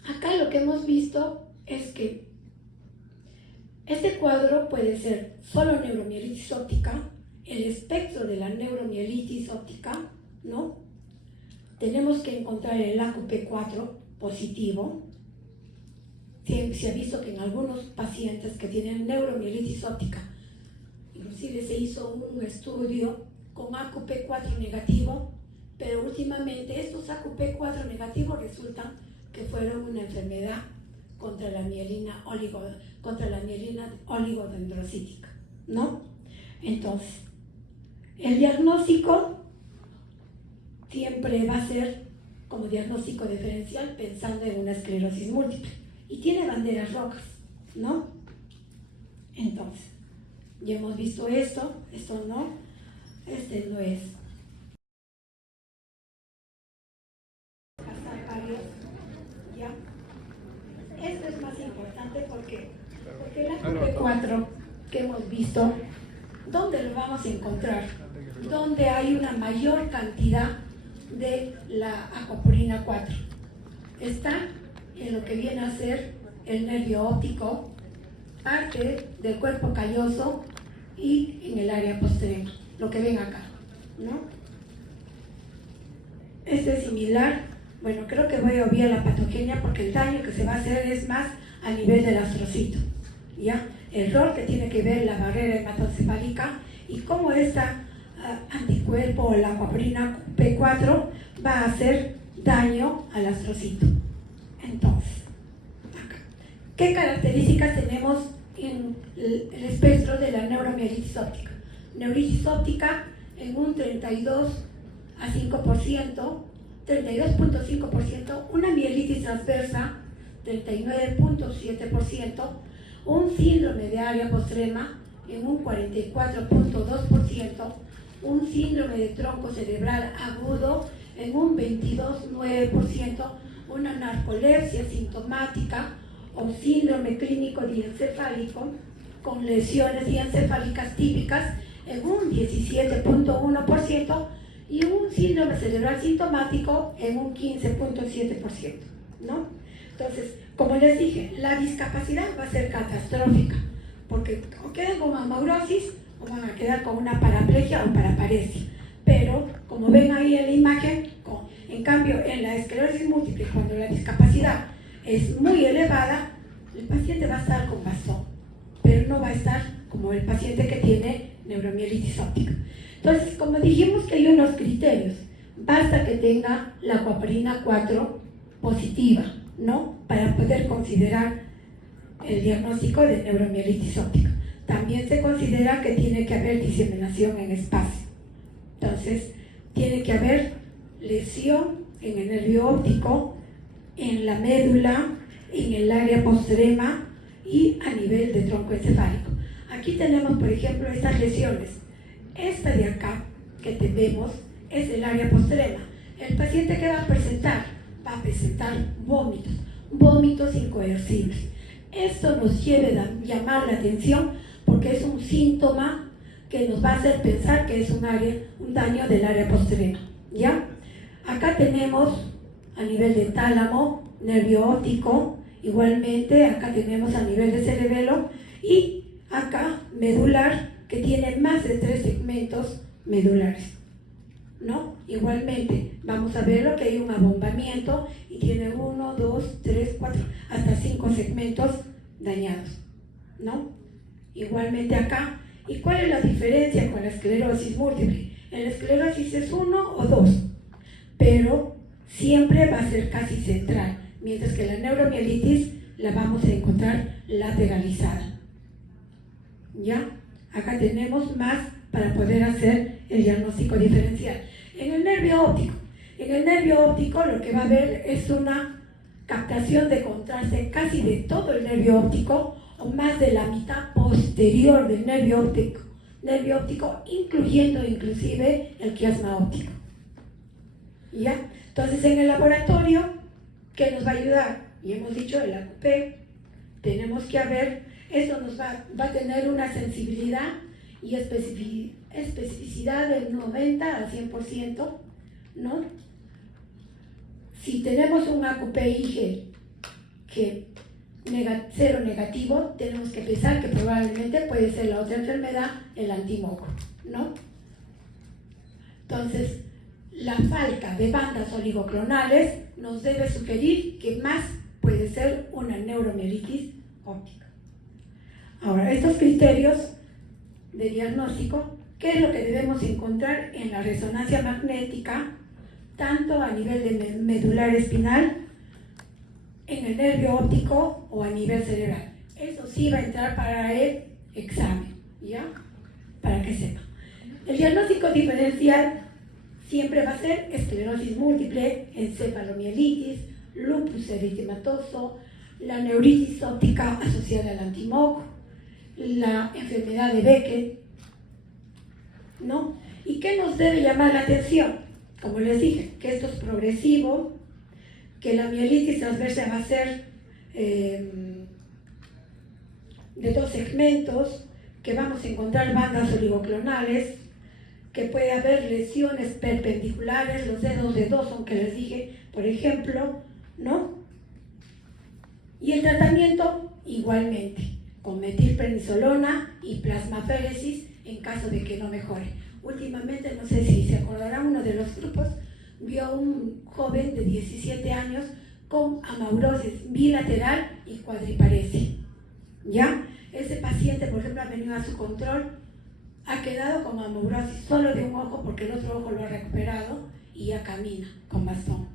acá lo que hemos visto es que este cuadro puede ser solo neuromielitis óptica, el espectro de la neuromielitis óptica, ¿no? Tenemos que encontrar el AQP4 positivo. Se ha visto que en algunos pacientes que tienen neuromielitis óptica, inclusive se hizo un estudio con AQP4 negativo, pero últimamente estos AQP4 negativos resultan que fueron una enfermedad contra la mielina oligodendrocítica, ¿no? Entonces, el diagnóstico siempre va a ser como diagnóstico diferencial pensando en una esclerosis múltiple y tiene banderas rojas, ¿no? Entonces, ya hemos visto esto no, este no es. Pasar varios, ¿ya? Esto es más importante porque el AQP4 que hemos visto, ¿dónde lo vamos a encontrar? Donde hay una mayor cantidad de la aquaporina 4. Está en lo que viene a ser el nervio óptico, parte del cuerpo calloso y en el área posterior. lo que ven acá, ¿no? Este es similar, bueno, creo que voy a obviar la patogenia porque el daño que se va a hacer es más a nivel del astrocito, ¿ya? El rol que tiene que ver la barrera hematoencefálica y cómo esta anticuerpo o la aquaporina P4 va a hacer daño al astrocito. Entonces, acá. ¿Qué características tenemos en el espectro de la neuromielitis óptica? Neuritis óptica en un 32.5%, una mielitis transversa 39.7%, un síndrome de área postrema en un 44.2%, un síndrome de tronco cerebral agudo en un 22.9%, una narcolepsia sintomática o síndrome clínico diencefálico con lesiones diencefálicas típicas en un 17.1% y un síndrome cerebral sintomático en un 15.7%, ¿no? Entonces, como les dije, la discapacidad va a ser catastrófica, porque o quedan con amaurosis o van a quedar con una paraplegia o paraparesia. Pero, como ven ahí en la imagen, en cambio, en la esclerosis múltiple, cuando la discapacidad es muy elevada, el paciente va a estar con bastón, pero no va a estar como el paciente que tiene neuromielitis óptica. Entonces, como dijimos que hay unos criterios, basta que tenga la aquaporina 4 positiva, ¿no? Para poder considerar el diagnóstico de neuromielitis óptica. También se considera que tiene que haber diseminación en espacio. Entonces, tiene que haber lesión en el nervio óptico, en la médula, en el área postrema y a nivel de tronco encefálico. Aquí tenemos, por ejemplo, estas lesiones. Esta de acá que tenemos es el área postrema. El paciente que va a presentar vómitos incoercibles. Esto nos debe llamar la atención porque es un síntoma que nos va a hacer pensar que es un daño del área postrema, ¿ya? Acá tenemos a nivel de tálamo, nervio óptico, igualmente acá tenemos a nivel de cerebelo y acá medular, que tiene más de 3 segmentos medulares, ¿no? Igualmente, vamos a ver que hay un abombamiento y tiene 1, 2, 3, 4, hasta 5 segmentos dañados, ¿no? Igualmente acá. ¿Y cuál es la diferencia con la esclerosis múltiple? En la esclerosis es 1 o 2, pero siempre va a ser casi central, mientras que la neuromielitis la vamos a encontrar lateralizada, ¿ya? Acá tenemos más para poder hacer el diagnóstico diferencial. En el nervio óptico lo que va a haber es una captación de contraste casi de todo el nervio óptico o más de la mitad posterior del nervio óptico, incluyendo inclusive el quiasma óptico. ¿Ya? Entonces en el laboratorio, ¿qué nos va a ayudar? Y hemos dicho el AQP, tenemos que ver. Esto nos va a tener una sensibilidad y especificidad del 90 al 100%, ¿no? Si tenemos un AQP-IG que cero negativo, tenemos que pensar que probablemente puede ser la otra enfermedad, el antimoco, ¿no? Entonces, la falta de bandas oligoclonales nos debe sugerir que más puede ser una neuromielitis óptica. Ahora, estos criterios de diagnóstico, ¿qué es lo que debemos encontrar en la resonancia magnética, tanto a nivel de medular espinal, en el nervio óptico o a nivel cerebral? Eso sí va a entrar para el examen, ¿ya? Para que sepa. El diagnóstico diferencial siempre va a ser esclerosis múltiple, encefalomielitis, lupus eritematoso, la neuritis óptica asociada al antimoco, la enfermedad de Becker, ¿no? ¿Y qué nos debe llamar la atención? Como les dije, que esto es progresivo, que la mielitis transversa va a ser de 2 segmentos, que vamos a encontrar bandas oligoclonales, que puede haber lesiones perpendiculares, los dedos de Dawson que les dije, por ejemplo, ¿no? Y el tratamiento igualmente, con metilprednisolona y plasmaféresis en caso de que no mejore. últimamente, no sé si se acordarán, uno de los grupos vio a un joven de 17 años con amaurosis bilateral y cuadriparesia. ¿Ya? Ese paciente, por ejemplo, ha venido a su control, ha quedado con amaurosis solo de un ojo porque el otro ojo lo ha recuperado y ya camina con bastón.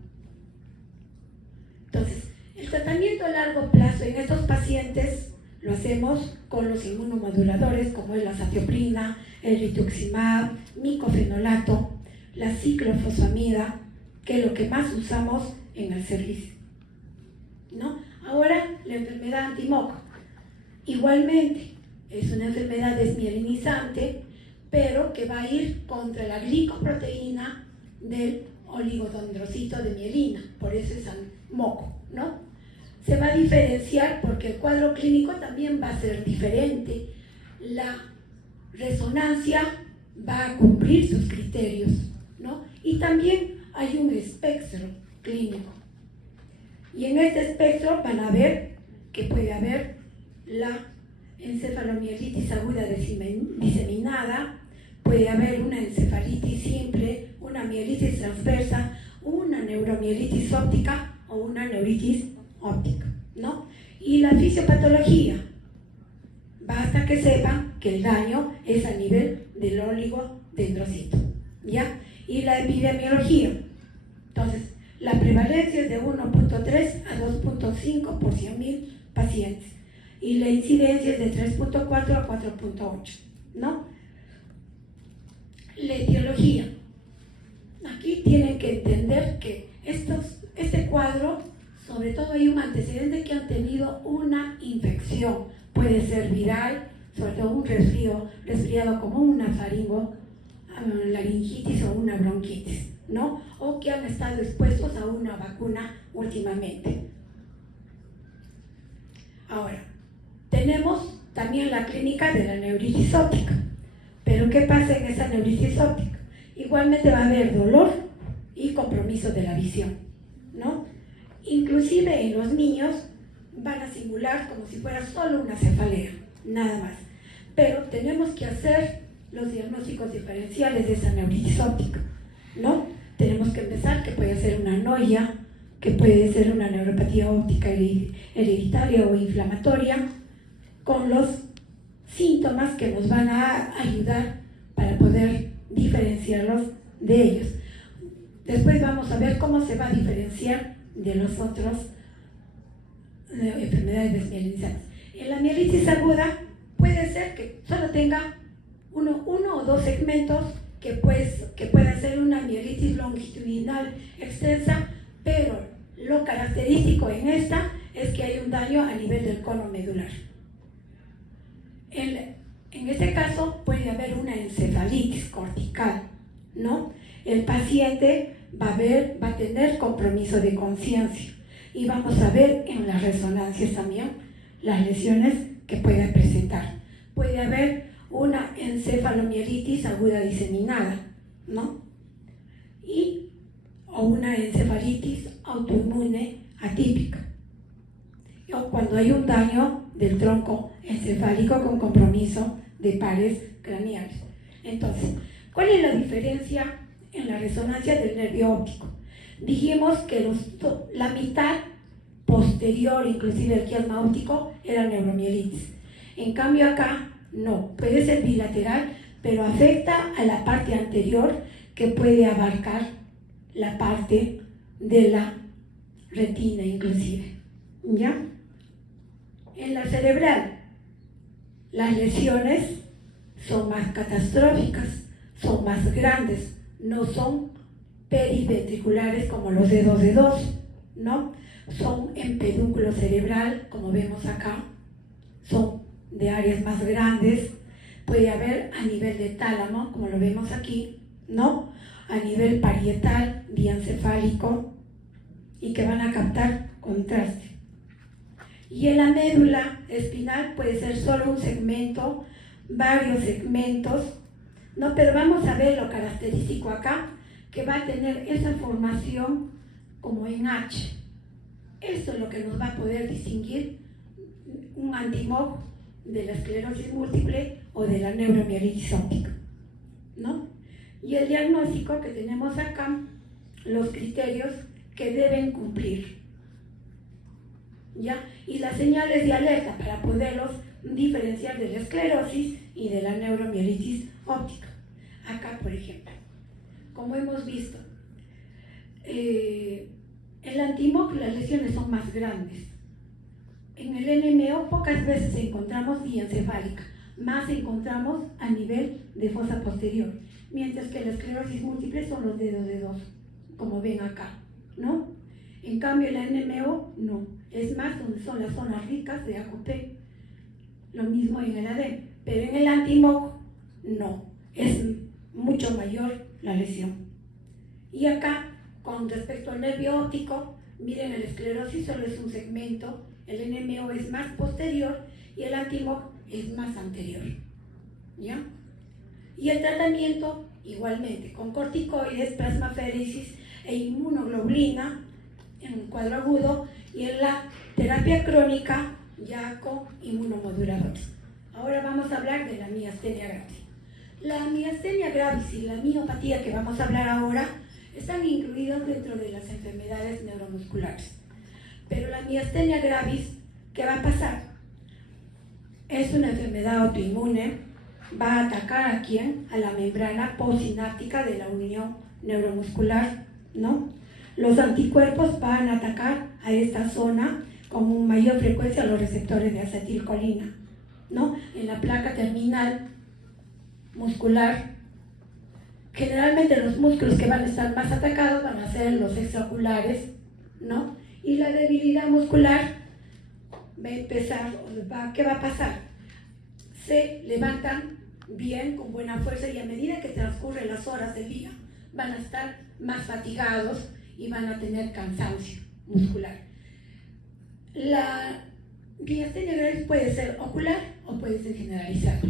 Entonces, el tratamiento a largo plazo en estos pacientes lo hacemos con los inmunomoduladores como es la satioprina, el rituximab, micofenolato, la ciclofosfamida, que es lo que más usamos en el servicio, ¿no? Ahora, la enfermedad anti-MOC. Igualmente, es una enfermedad desmielinizante, pero que va a ir contra la glicoproteína del oligodendrocito de mielina, por eso es MOC, ¿no? Se va a diferenciar porque el cuadro clínico también va a ser diferente. La resonancia va a cumplir sus criterios, ¿no? Y también hay un espectro clínico. Y en este espectro van a ver que puede haber la encefalomielitis aguda diseminada, puede haber una encefalitis simple, una mielitis transversa, una neuromielitis óptica o una neuritis óptica, ¿no? Y la fisiopatología, basta que sepan que el daño es a nivel del oligodendrocito, ¿ya? Y la epidemiología, entonces, la prevalencia es de 1.3 a 2.5 por 100.000 pacientes y la incidencia es de 3.4 a 4.8, ¿no? La etiología. Aquí tienen que entender que este cuadro, sobre todo hay un antecedente que han tenido una infección, puede ser viral, sobre todo un resfriado como una laringitis o una bronquitis, ¿no? O que han estado expuestos a una vacuna últimamente. Ahora, tenemos también la clínica de la neuritis óptica. Pero ¿qué pasa en esa neuritis óptica? Igualmente va a haber dolor y compromiso de la visión, ¿no? Inclusive en los niños van a simular como si fuera solo una cefalea, nada más. Pero tenemos que hacer los diagnósticos diferenciales de esa neuritis óptica, ¿no? Tenemos que empezar que puede ser una anoia, que puede ser una neuropatía óptica hereditaria o inflamatoria, con los síntomas que nos van a ayudar para poder diferenciarlos de ellos. Después vamos a ver cómo se va a diferenciar de los otros enfermedades desmielinizadas. En la mielitis aguda puede ser que solo tenga uno o dos segmentos que pueda ser una mielitis longitudinal extensa, pero lo característico en esta es que hay un daño a nivel del cono medular. En este caso puede haber una encefalitis cortical, ¿no? El paciente va a tener compromiso de conciencia y vamos a ver en las resonancias también las lesiones que puede presentar. Puede haber una encefalomielitis aguda diseminada, ¿no? O una encefalitis autoinmune atípica. O cuando hay un daño del tronco encefálico con compromiso de pares craneales. Entonces, ¿cuál es la diferencia en la resonancia del nervio óptico? Dijimos que la mitad posterior, inclusive el quiasma óptico, era neuromielitis. En cambio acá, no, puede ser bilateral, pero afecta a la parte anterior que puede abarcar la parte de la retina inclusive, ¿ya? En la cerebral, las lesiones son más catastróficas, son más grandes, no son periventriculares como los dedos de dos, ¿no? Son en pedúnculo cerebral, como vemos acá, son de áreas más grandes, puede haber a nivel de tálamo, como lo vemos aquí, ¿no? A nivel parietal, diencefálico, y que van a captar contraste. Y en la médula espinal puede ser solo un segmento, varios segmentos, ¿no? Pero vamos a ver lo característico acá, que va a tener esa formación como en H. Esto es lo que nos va a poder distinguir un anti-MOC de la esclerosis múltiple o de la neuromielitis óptica, ¿no? Y el diagnóstico que tenemos acá, los criterios que deben cumplir, ¿ya? Y las señales de alerta para poderlos diferenciar de la esclerosis y de la neuromielitis óptica. Acá, por ejemplo, como hemos visto, en el anti-MOC las lesiones son más grandes. En el NMO pocas veces encontramos vía encefálica, más encontramos a nivel de fosa posterior, mientras que la esclerosis múltiple son los dedos de dos, como ven acá, ¿no? En cambio, la NMO no, es más donde son las zonas ricas de ACOP, lo mismo en el ADEM, pero en el anti-MOC no, es mucho mayor la lesión. Y acá, con respecto al nervio óptico, miren, el esclerosis solo es un segmento, el NMO es más posterior y el anti-MOC es más anterior, ¿ya? Y el tratamiento, igualmente, con corticoides, plasmaféresis e inmunoglobulina en un cuadro agudo, y en la terapia crónica ya con inmunomoduladores. Ahora vamos a hablar de la miastenia gravis. La miastenia gravis y la miopatía que vamos a hablar ahora están incluidos dentro de las enfermedades neuromusculares. Pero la miastenia gravis, ¿qué va a pasar? Es una enfermedad autoinmune, va a atacar a quién? A la membrana postsináptica de la unión neuromuscular, ¿no? Los anticuerpos van a atacar a esta zona con mayor frecuencia a los receptores de acetilcolina, ¿no? En la placa terminal muscular, generalmente los músculos que van a estar más atacados van a ser los extraoculares, ¿no? Y la debilidad muscular va a empezar, ¿qué va a pasar? Se levantan bien, con buena fuerza, y a medida que transcurren las horas del día van a estar más fatigados y van a tener cansancio muscular. La miastenia gravis puede ser ocular o puede ser generalizada.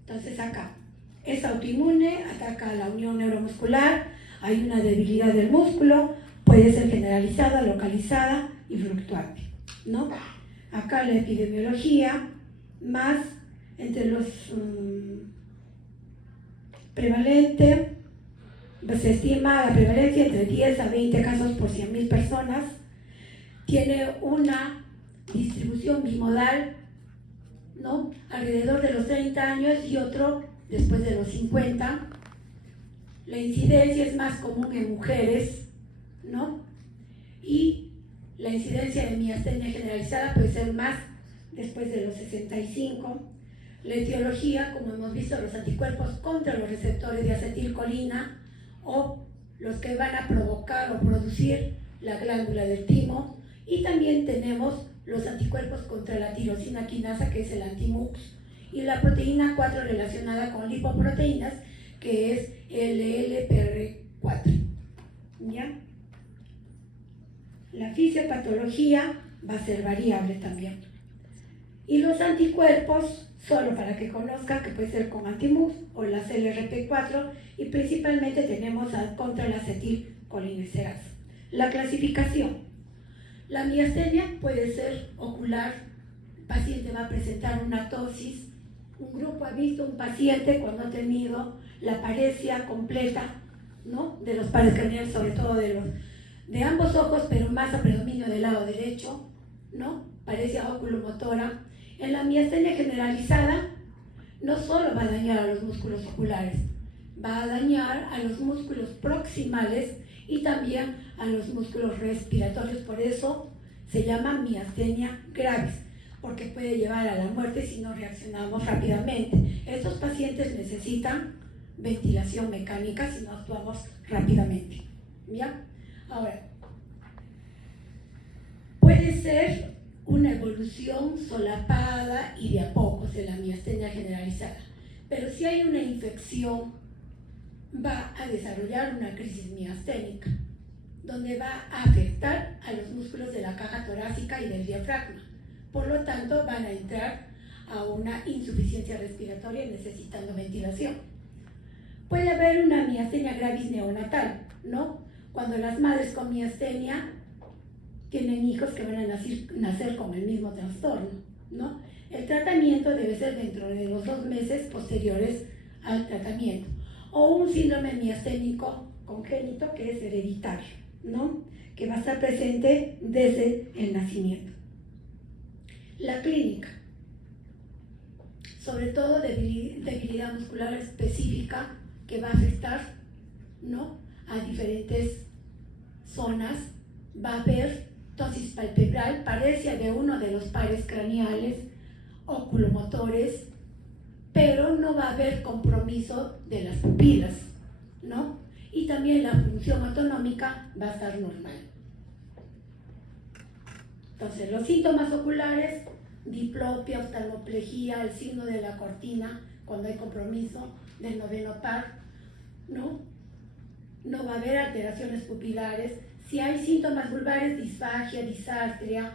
Entonces acá es autoinmune, ataca a la unión neuromuscular, hay una debilidad del músculo, puede ser generalizada, localizada y fluctuante, ¿no? Acá la epidemiología, más entre los prevalente, se estima la prevalencia entre 10 a 20 casos por 100.000 personas, tiene una distribución bimodal, ¿no? Alrededor de los 30 años y otro después de los 50. La incidencia es más común en mujeres, ¿no? Y la incidencia de miastenia generalizada puede ser más después de los 65. La etiología, como hemos visto, los anticuerpos contra los receptores de acetilcolina o los que van a provocar o producir la glándula del timo, y también tenemos los anticuerpos contra la tirosina quinasa, que es el anti-MUX, y la proteína 4 relacionada con lipoproteínas, que es LLPR4, ¿ya? La fisiopatología va a ser variable también. Y los anticuerpos, solo para que conozcan, que puede ser con anti-MUX o las LRP4, y principalmente tenemos contra la acetilcolinesterasa. La clasificación. La miastenia puede ser ocular, el paciente va a presentar una ptosis. Un grupo ha visto un paciente cuando ha tenido la paresia completa, ¿no? De los pares craneales, sobre todo de ambos ojos, pero más a predominio del lado derecho, ¿no? Paresia oculomotora. En la miastenia generalizada no solo va a dañar a los músculos oculares, va a dañar a los músculos proximales y también a los músculos respiratorios. Por eso se llama miastenia gravis, porque puede llevar a la muerte si no reaccionamos rápidamente. Estos pacientes necesitan ventilación mecánica si no actuamos rápidamente, ¿ya? Ahora, puede ser una evolución solapada y de a pocos de la miastenia generalizada, pero si hay una infección va a desarrollar una crisis miasténica, donde va a afectar a los músculos de la caja torácica y del diafragma. Por lo tanto, van a entrar a una insuficiencia respiratoria necesitando ventilación. Puede haber una miastenia gravis neonatal, ¿no? Cuando las madres con miastenia tienen hijos que van a nacer con el mismo trastorno, ¿no? El tratamiento debe ser dentro de los 2 meses posteriores al tratamiento. o un síndrome miasténico congénito que es hereditario, ¿no? Que va a estar presente desde el nacimiento. La clínica, sobre todo debilidad muscular específica que va a afectar, ¿no?, a diferentes zonas. Va a haber ptosis palpebral, paresia de uno de los pares craneales, oculomotores, pero no va a haber compromiso de las pupilas, ¿no? Y también la función autonómica va a estar normal. Entonces, los síntomas oculares: diplopia, oftalmoplejía, el signo de la cortina cuando hay compromiso del noveno par, ¿no? No va a haber alteraciones pupilares. Si hay síntomas vulvares: disfagia, disartria,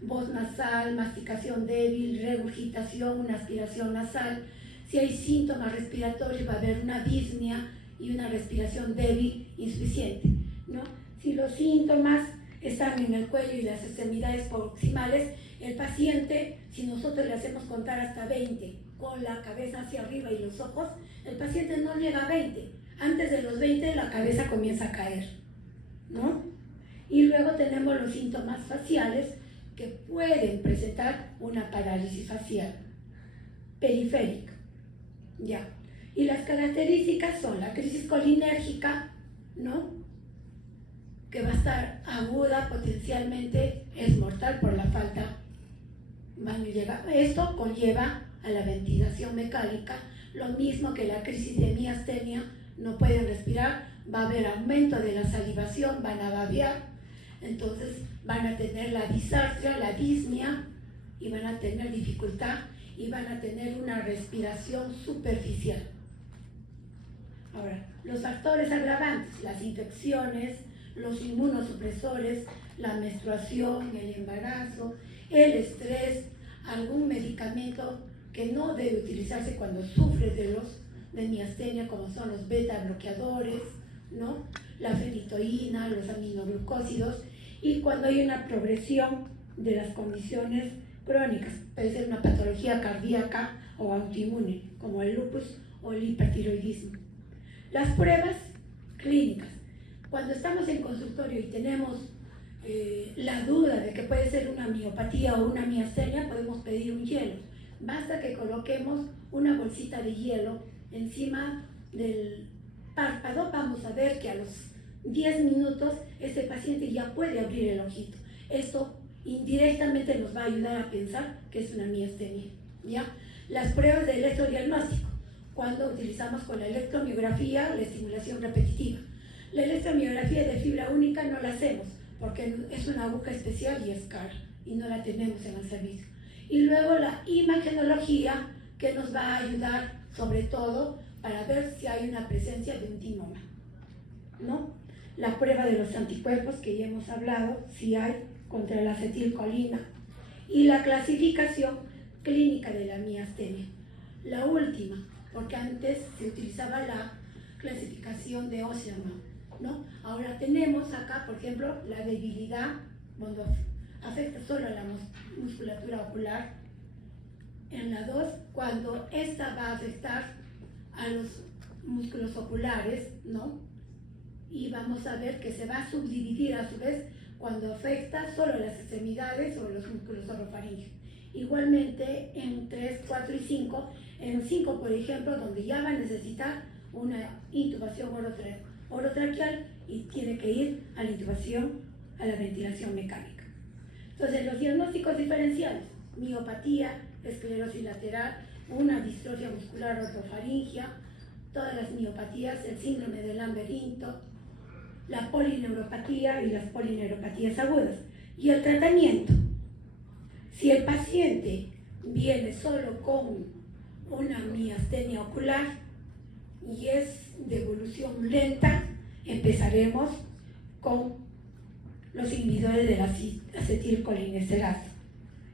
voz nasal, masticación débil, regurgitación, una aspiración nasal. Si hay síntomas respiratorios, va a haber una disnea y una respiración débil, insuficiente, ¿no? Si los síntomas están en el cuello y las extremidades proximales, el paciente, si nosotros le hacemos contar hasta 20 con la cabeza hacia arriba y los ojos, el paciente no llega a 20. Antes de los 20 la cabeza comienza a caer, ¿no? Y luego tenemos los síntomas faciales que pueden presentar una parálisis facial periférica, ¿ya? Y las características son la crisis colinérgica, ¿no?, que va a estar aguda, potencialmente es mortal por la falta. Esto conlleva a la ventilación mecánica, lo mismo que la crisis de miastenia, no pueden respirar, va a haber aumento de la salivación, van a babear, entonces van a tener la disartria, la disnea, y van a tener dificultad y van a tener una respiración superficial. Ahora, los factores agravantes: las infecciones, los inmunosupresores, la menstruación, el embarazo, el estrés, algún medicamento que no debe utilizarse cuando sufre de miastenia, como son los beta bloqueadores, ¿no?, la fenitoína, los aminoglucósidos, y cuando hay una progresión de las condiciones crónicas, puede ser una patología cardíaca o autoinmune, como el lupus o el hipertiroidismo. Las pruebas clínicas: cuando estamos en consultorio y tenemos la duda de que puede ser una miopatía o una miastenia, podemos pedir un hielo. Basta que coloquemos una bolsita de hielo encima del párpado, vamos a ver que a los 10 minutos ese paciente ya puede abrir el ojito. Esto indirectamente nos va a ayudar a pensar que es una miastenia, ¿ya? Las pruebas de electrodiagnóstico: cuando utilizamos con la electromiografía la estimulación repetitiva. La electromiografía de fibra única no la hacemos porque es una aguja especial y es cara y no la tenemos en el servicio. Y luego la imagenología, que nos va a ayudar sobre todo para ver si hay una presencia de un timoma, ¿no? La prueba de los anticuerpos, que ya hemos hablado, si hay contra la acetilcolina. Y la clasificación clínica de la miastenia. La última, porque antes se utilizaba la clasificación de Osherman, ¿no? Ahora tenemos acá, por ejemplo, la debilidad, cuando afecta solo a la musculatura ocular. En la 2, cuando esta va a afectar a los músculos oculares, ¿no? Y vamos a ver que se va a subdividir a su vez cuando afecta solo las extremidades o los músculos orofaringeos. Igualmente en 3, 4 y 5, en 5, por ejemplo, donde ya va a necesitar una intubación orotraqueal y tiene que ir a la intubación, a la ventilación mecánica. Entonces, los diagnósticos diferenciales: miopatía, esclerosis lateral, una distrofia muscular orofaringea, todas las miopatías, el síndrome de Lambert-Eaton, la polineuropatía y las polineuropatías agudas. Y el tratamiento: si el paciente viene solo con una miastenia ocular y es de evolución lenta, empezaremos con los inhibidores de la acetilcolinesterasa,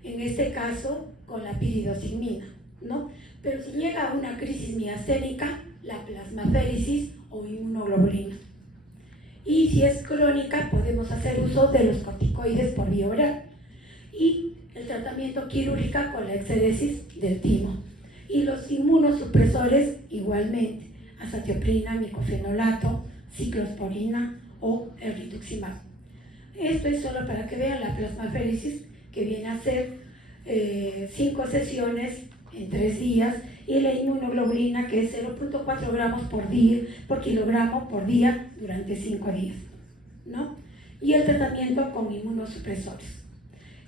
en este caso con la piridoximina, ¿no? Pero si llega a una crisis miasténica, la plasmaféresis o inmunoglobulina. Y si es crónica, podemos hacer uso de los corticoides por vía oral y el tratamiento quirúrgico con la exéresis del timo. Y los inmunosupresores igualmente. azatioprina, micofenolato, ciclosporina o el rituximab. Esto es solo para que vean la plasmaféresis, que viene a ser 5 sesiones en 3 días, y la inmunoglobulina, que es 0.4 gramos por kilogramo por día durante 5 días, ¿no? Y el tratamiento con inmunosupresores.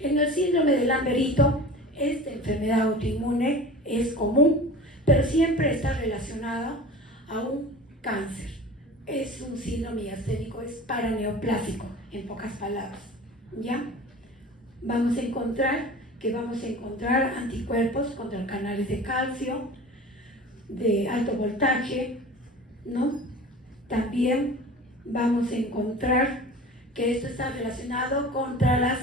En el síndrome de Lamberito, esta enfermedad autoinmune es común, pero siempre está relacionada a un cáncer. Es un síndrome miasténico, es paraneoplásico, en pocas palabras, ¿ya? Vamos a encontrar anticuerpos contra canales de calcio, de alto voltaje, ¿no? También vamos a encontrar que esto está relacionado contra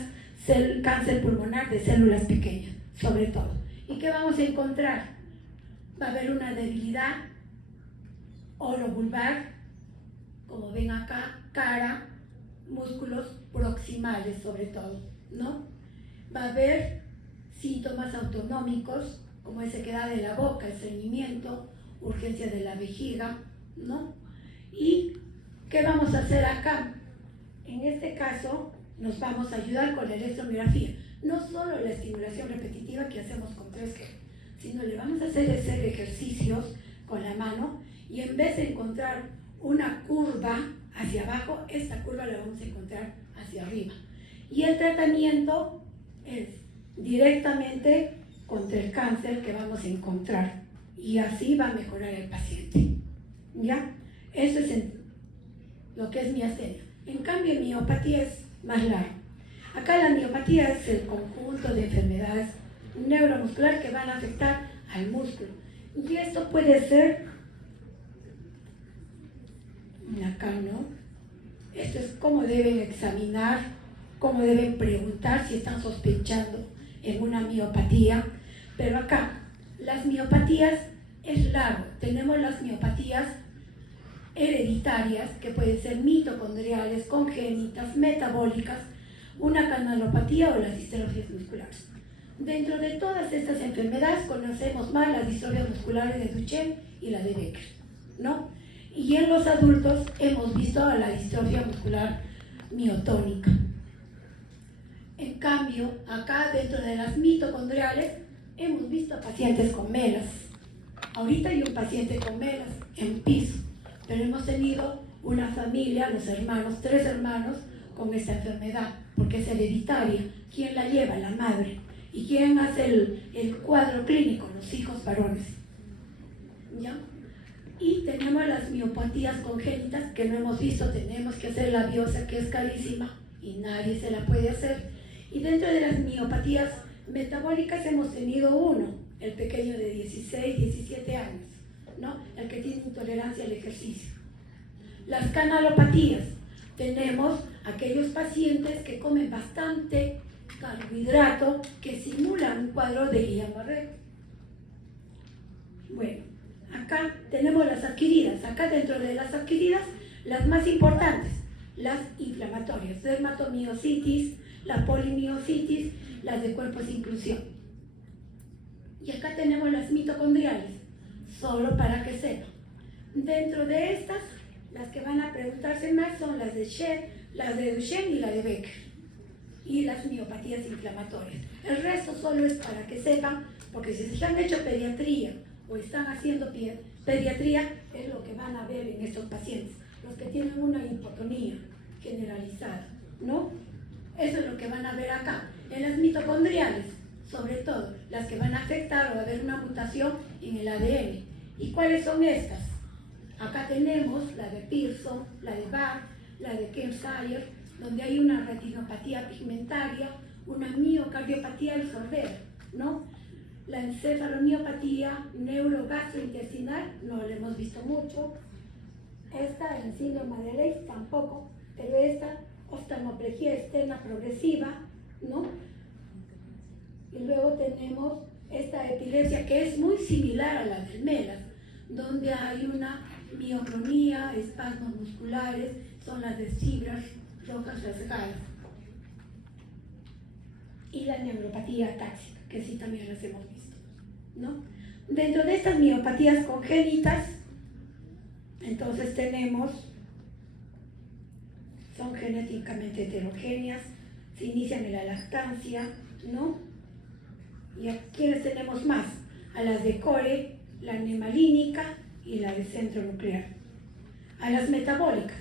el cáncer pulmonar de células pequeñas, sobre todo. ¿Y qué vamos a encontrar? Va a haber una debilidad orovulvar, como ven acá, cara, músculos proximales sobre todo, ¿no? Va a haber síntomas autonómicos, como es sequedad de la boca, estreñimiento, urgencia de la vejiga, ¿no? ¿Y qué vamos a hacer acá? En este caso, nos vamos a ayudar con la electromiografía. No solo la estimulación repetitiva que hacemos con 3G, sino le vamos a hacer ejercicios con la mano, y en vez de encontrar una curva hacia abajo, esta curva la vamos a encontrar hacia arriba. Y el tratamiento es directamente contra el cáncer que vamos a encontrar, y así va a mejorar el paciente, ¿ya? Eso es lo que es miastenia. En cambio, miopatía es más largo. Acá la miopatía es el conjunto de enfermedades neuromusculares que van a afectar al músculo, y esto puede ser acá, ¿no? Esto es cómo deben examinar, cómo deben preguntar si están sospechando en una miopatía. Pero acá, las miopatías es largo. Tenemos las miopatías hereditarias, que pueden ser mitocondriales, congénitas, metabólicas, una canalopatía o las distrofias musculares. Dentro de todas estas enfermedades conocemos más las distrofias musculares de Duchenne y la de Becker, ¿no? Y en los adultos hemos visto a la distrofia muscular miotónica. En cambio, acá dentro de las mitocondriales hemos visto a pacientes con melas. Ahorita hay un paciente con melas en piso, pero hemos tenido una familia, los hermanos, 3 hermanos con esta enfermedad, porque es hereditaria. ¿Quién la lleva? La madre. ¿Y quién hace el cuadro clínico? Los hijos varones, ¿ya? Y tenemos las miopatías congénitas que no hemos visto, tenemos que hacer la biopsia, que es carísima y nadie se la puede hacer. Y dentro de las miopatías metabólicas hemos tenido uno, el pequeño de 16, 17 años, ¿no? El que tiene intolerancia al ejercicio. Las canalopatías, tenemos aquellos pacientes que comen bastante carbohidrato, que simulan un cuadro de Guillain-Barré. Bueno, acá tenemos las adquiridas. Acá dentro de las adquiridas, las más importantes, las inflamatorias, dermatomiositis, la polimiositis, las de cuerpo sin inclusión. Y acá tenemos las mitocondriales, solo para que sepan. Dentro de estas, las que van a preguntarse más son las de Duchenne y la de Becker, y las miopatías inflamatorias. El resto solo es para que sepan, porque si se han hecho pediatría o están haciendo pediatría, es lo que van a ver en estos pacientes, los que tienen una hipotonía generalizada, ¿no? Eso es lo que van a ver acá. En las mitocondriales, sobre todo, las que van a afectar o va a haber una mutación en el ADN. ¿Y cuáles son estas? Acá tenemos la de Pearson, la de Barr, la de Kearns-Sayre, donde hay una retinopatía pigmentaria, una miocardiopatía del sordera, ¿no? La encefalomiopatía neurogastrointestinal, no la hemos visto mucho. Esta, el síndrome de Leigh, tampoco, pero esta, oftalmoplegia externa progresiva, ¿no? Y luego tenemos esta epilepsia, que es muy similar a la del MELAS, donde hay una mioclonía, espasmos musculares, son las de fibras rojas rasgadas. Y la neuropatía atáxica, que sí también las hemos visto, ¿no? Dentro de estas miopatías congénitas, Entonces son genéticamente heterogéneas, se inician en la lactancia, ¿no? ¿Y a quiénes tenemos más? A las de core, la nemalínica y la de centro nuclear. A las metabólicas,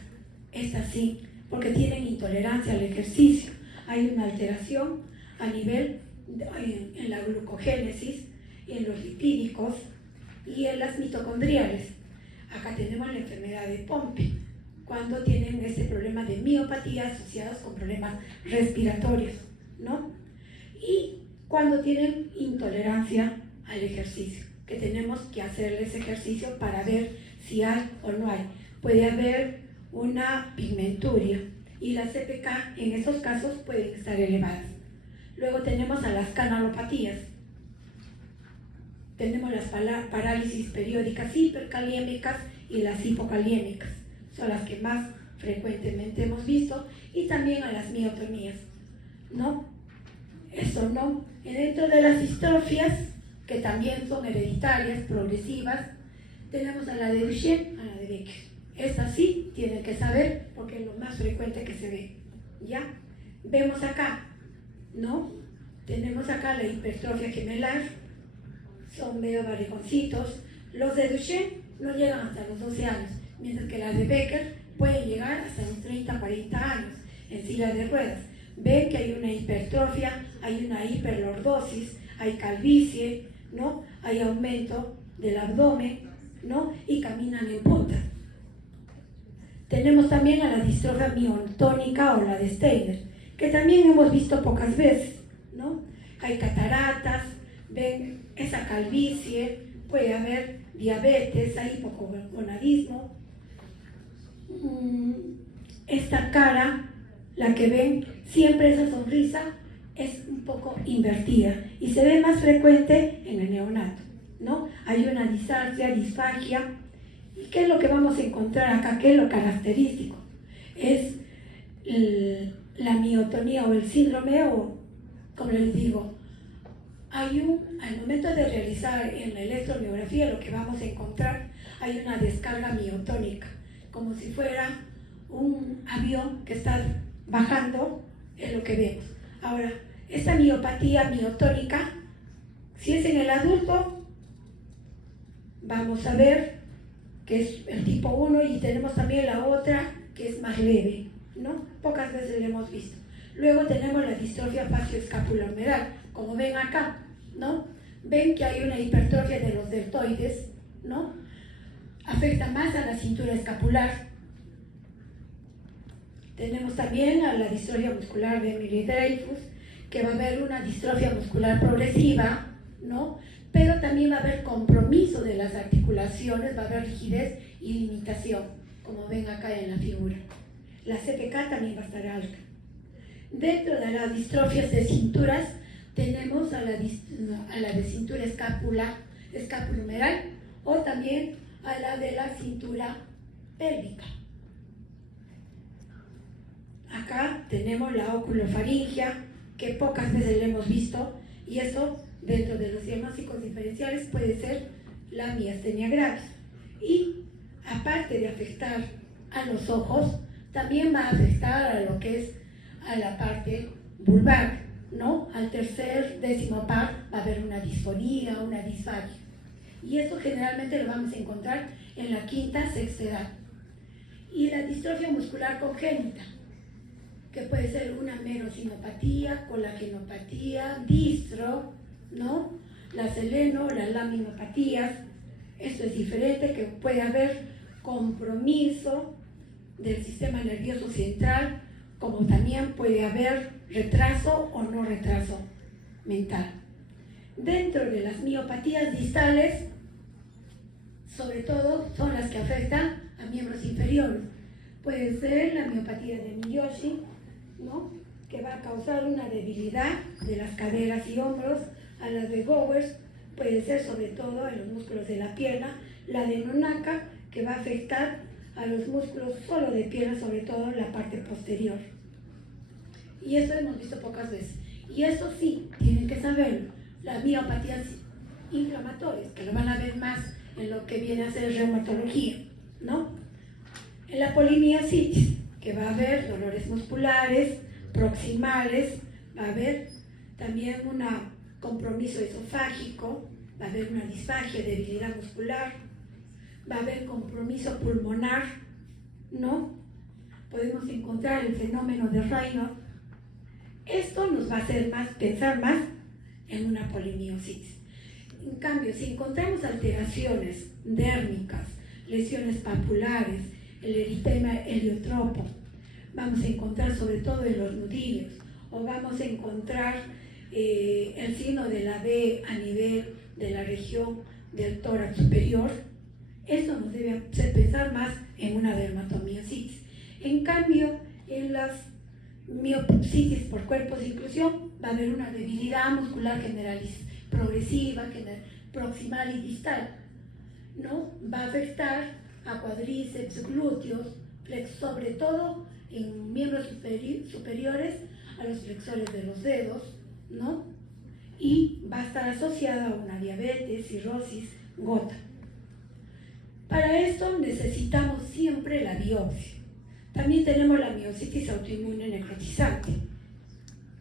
estas sí, porque tienen intolerancia al ejercicio. Hay una alteración a nivel en la glucogénesis, en los lipídicos y en las mitocondriales. Acá tenemos la enfermedad de Pompe, cuando tienen este problema de miopatía asociados con problemas respiratorios, ¿no? Y cuando tienen intolerancia al ejercicio, que tenemos que hacerles ejercicio para ver si hay o no hay. Puede haber una pigmenturia y las CPK en esos casos pueden estar elevadas. Luego tenemos a las canalopatías. Tenemos las parálisis periódicas hipercaliémicas y las hipocaliémicas. Son las que más frecuentemente hemos visto, y también a las miotonías, ¿no? Eso no. Y dentro de las distrofias, que también son hereditarias, progresivas, tenemos a la de Duchenne, a la de Becker. Esta sí tienen que saber porque es lo más frecuente que se ve, ¿ya? Vemos acá, ¿no? Tenemos acá la hipertrofia gemelar, son medio barrigoncitos. Los de Duchenne no llegan hasta los 12 años, mientras que las de Becker pueden llegar hasta los 30, 40 años en silla de ruedas. Ven que hay una hipertrofia, hay una hiperlordosis, hay calvicie, ¿no? Hay aumento del abdomen, ¿no? Y caminan en punta. Tenemos también a la distrofia miotónica o la de Steiner, que también hemos visto pocas veces, ¿no? Hay cataratas, ven esa calvicie, puede haber diabetes, hay hipogonadismo. Esta cara, la que ven, siempre esa sonrisa es un poco invertida y se ve más frecuente en el neonato, ¿no? Hay una disartria, disfagia. ¿Y qué es lo que vamos a encontrar acá? ¿Qué es lo característico? Es la miotonía o el síndrome, o como les digo, al momento de realizar en la electromiografía lo que vamos a encontrar, hay una descarga miotónica, como si fuera un avión que está bajando, es lo que vemos. Ahora, esta miopatía miotónica, si es en el adulto, vamos a ver que es el tipo 1, y tenemos también la otra que es más leve, ¿no? Pocas veces la hemos visto. Luego tenemos la distrofia facioscapulohumeral, como ven acá, ¿no? Ven que hay una hipertrofia de los deltoides, ¿no? Afecta más a la cintura escapular. Tenemos también a la distrofia muscular de Emily-Dreyfus, que va a haber una distrofia muscular progresiva, ¿no? Pero también va a haber compromiso de las articulaciones, va a haber rigidez y limitación, como ven acá en la figura. La CPK también va a estar alta. Dentro de las distrofias de cinturas tenemos a la de cintura escapulohumeral, o también a la de la cintura pélvica. Acá tenemos la oculofaringia, que pocas veces la hemos visto, y eso dentro de los diagnósticos diferenciales puede ser la miastenia gravis. Y aparte de afectar a los ojos, también va a afectar a lo que es a la parte vulvar, ¿no? Al tercer, décimo par va a haber una disfonía, una disfagia. Y esto generalmente lo vamos a encontrar en la quinta, sexta edad. Y la distrofia muscular congénita, que puede ser una merosinopatía, colagenopatía, distro, ¿no? La seleno, las laminopatías. Esto es diferente, que puede haber compromiso del sistema nervioso central, como también puede haber retraso o no retraso mental. Dentro de las miopatías distales, sobre todo son las que afectan a miembros inferiores. Puede ser la miopatía de Miyoshi, ¿no? Que va a causar una debilidad de las caderas y hombros. A la de Gowers puede ser sobre todo a los músculos de la pierna. La de Nonaka, que va a afectar a los músculos solo de pierna, sobre todo en la parte posterior. Y esto hemos visto pocas veces. Y esto sí, tienen que saberlo. Las miopatías inflamatorias, que lo van a ver más en lo que viene a ser reumatología, ¿no? En la polimiositis, que va a haber dolores musculares, proximales, va a haber también un compromiso esofágico, va a haber una disfagia, debilidad muscular, va a haber compromiso pulmonar, ¿no? Podemos encontrar el fenómeno de Raynaud. Esto nos va a hacer pensar más en una polimiositis. En cambio, si encontramos alteraciones dérmicas, lesiones papulares, el eritema heliotropo, vamos a encontrar sobre todo en los nudillos, o vamos a encontrar el signo de la B a nivel de la región del tórax superior, esto nos debe hacer pensar más en una dermatomiositis. En cambio, en las miositis por cuerpos de inclusión va a haber una debilidad muscular generalizada, progresiva, proximal y distal, ¿no? Va a afectar a cuádriceps, glúteos, sobre todo en miembros superiores, a los flexores de los dedos, ¿no? Y va a estar asociada a una diabetes, cirrosis, gota. Para esto necesitamos siempre la biopsia. También tenemos la miositis autoinmune necrotizante,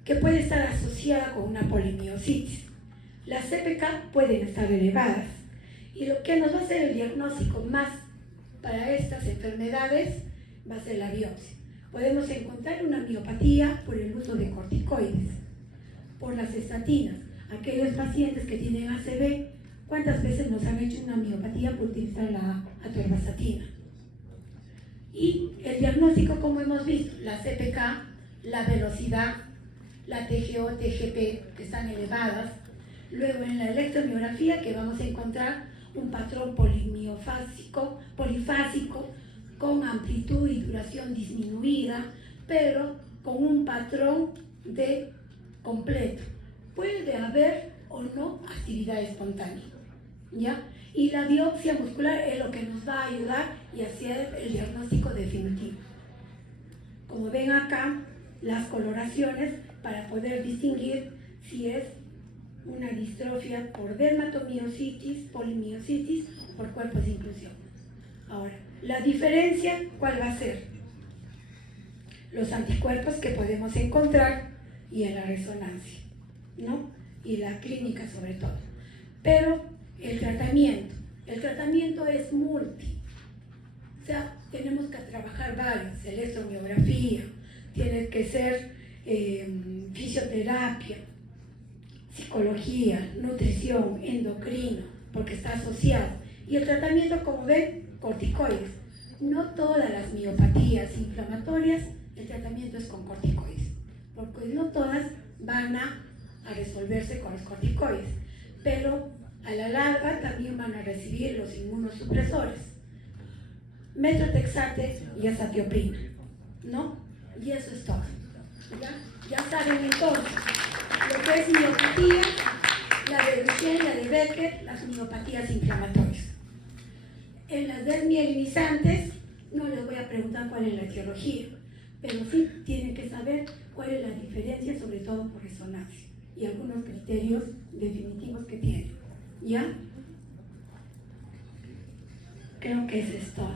que puede estar asociada con una polimiositis. Las CPK pueden estar elevadas y lo que nos va a hacer el diagnóstico más para estas enfermedades va a ser la biopsia. Podemos encontrar una miopatía por el uso de corticoides, por las estatinas. Aquellos pacientes que tienen ACV, ¿cuántas veces nos han hecho una miopatía por utilizar la atorvastatina? Y el diagnóstico, como hemos visto, la CPK, la velocidad, la TGO, TGP, que están elevadas. Luego en la electromiografía, que vamos a encontrar un patrón polifásico, con amplitud y duración disminuida, pero con un patrón de completo. Puede haber o no actividad espontánea, ¿ya? Y la biopsia muscular es lo que nos va a ayudar y hacer el diagnóstico definitivo. Como ven acá, las coloraciones para poder distinguir si es una distrofia por dermatomiositis, polimiositis o por cuerpos de inclusión. Ahora, la diferencia, ¿cuál va a ser? Los anticuerpos que podemos encontrar y en la resonancia, ¿no? Y la clínica sobre todo. Pero el tratamiento es multi. O sea, tenemos que trabajar varios, electromiografía, tiene que ser fisioterapia, psicología, nutrición, endocrino, porque está asociado. Y el tratamiento, como ven, corticoides. No todas las miopatías inflamatorias, el tratamiento es con corticoides, porque no todas van a resolverse con los corticoides, pero a la larga también van a recibir los inmunosupresores, metrotexate y azatioprina, ¿no? Y eso es todo. Ya saben entonces lo que es miopatía, la de Duchenne, la de Becker, las miopatías inflamatorias. En las desmielinizantes no les voy a preguntar cuál es la etiología, pero sí tienen que saber cuál es la diferencia, sobre todo por resonancia, y algunos criterios definitivos que tienen. ¿Ya? Creo que eso es todo.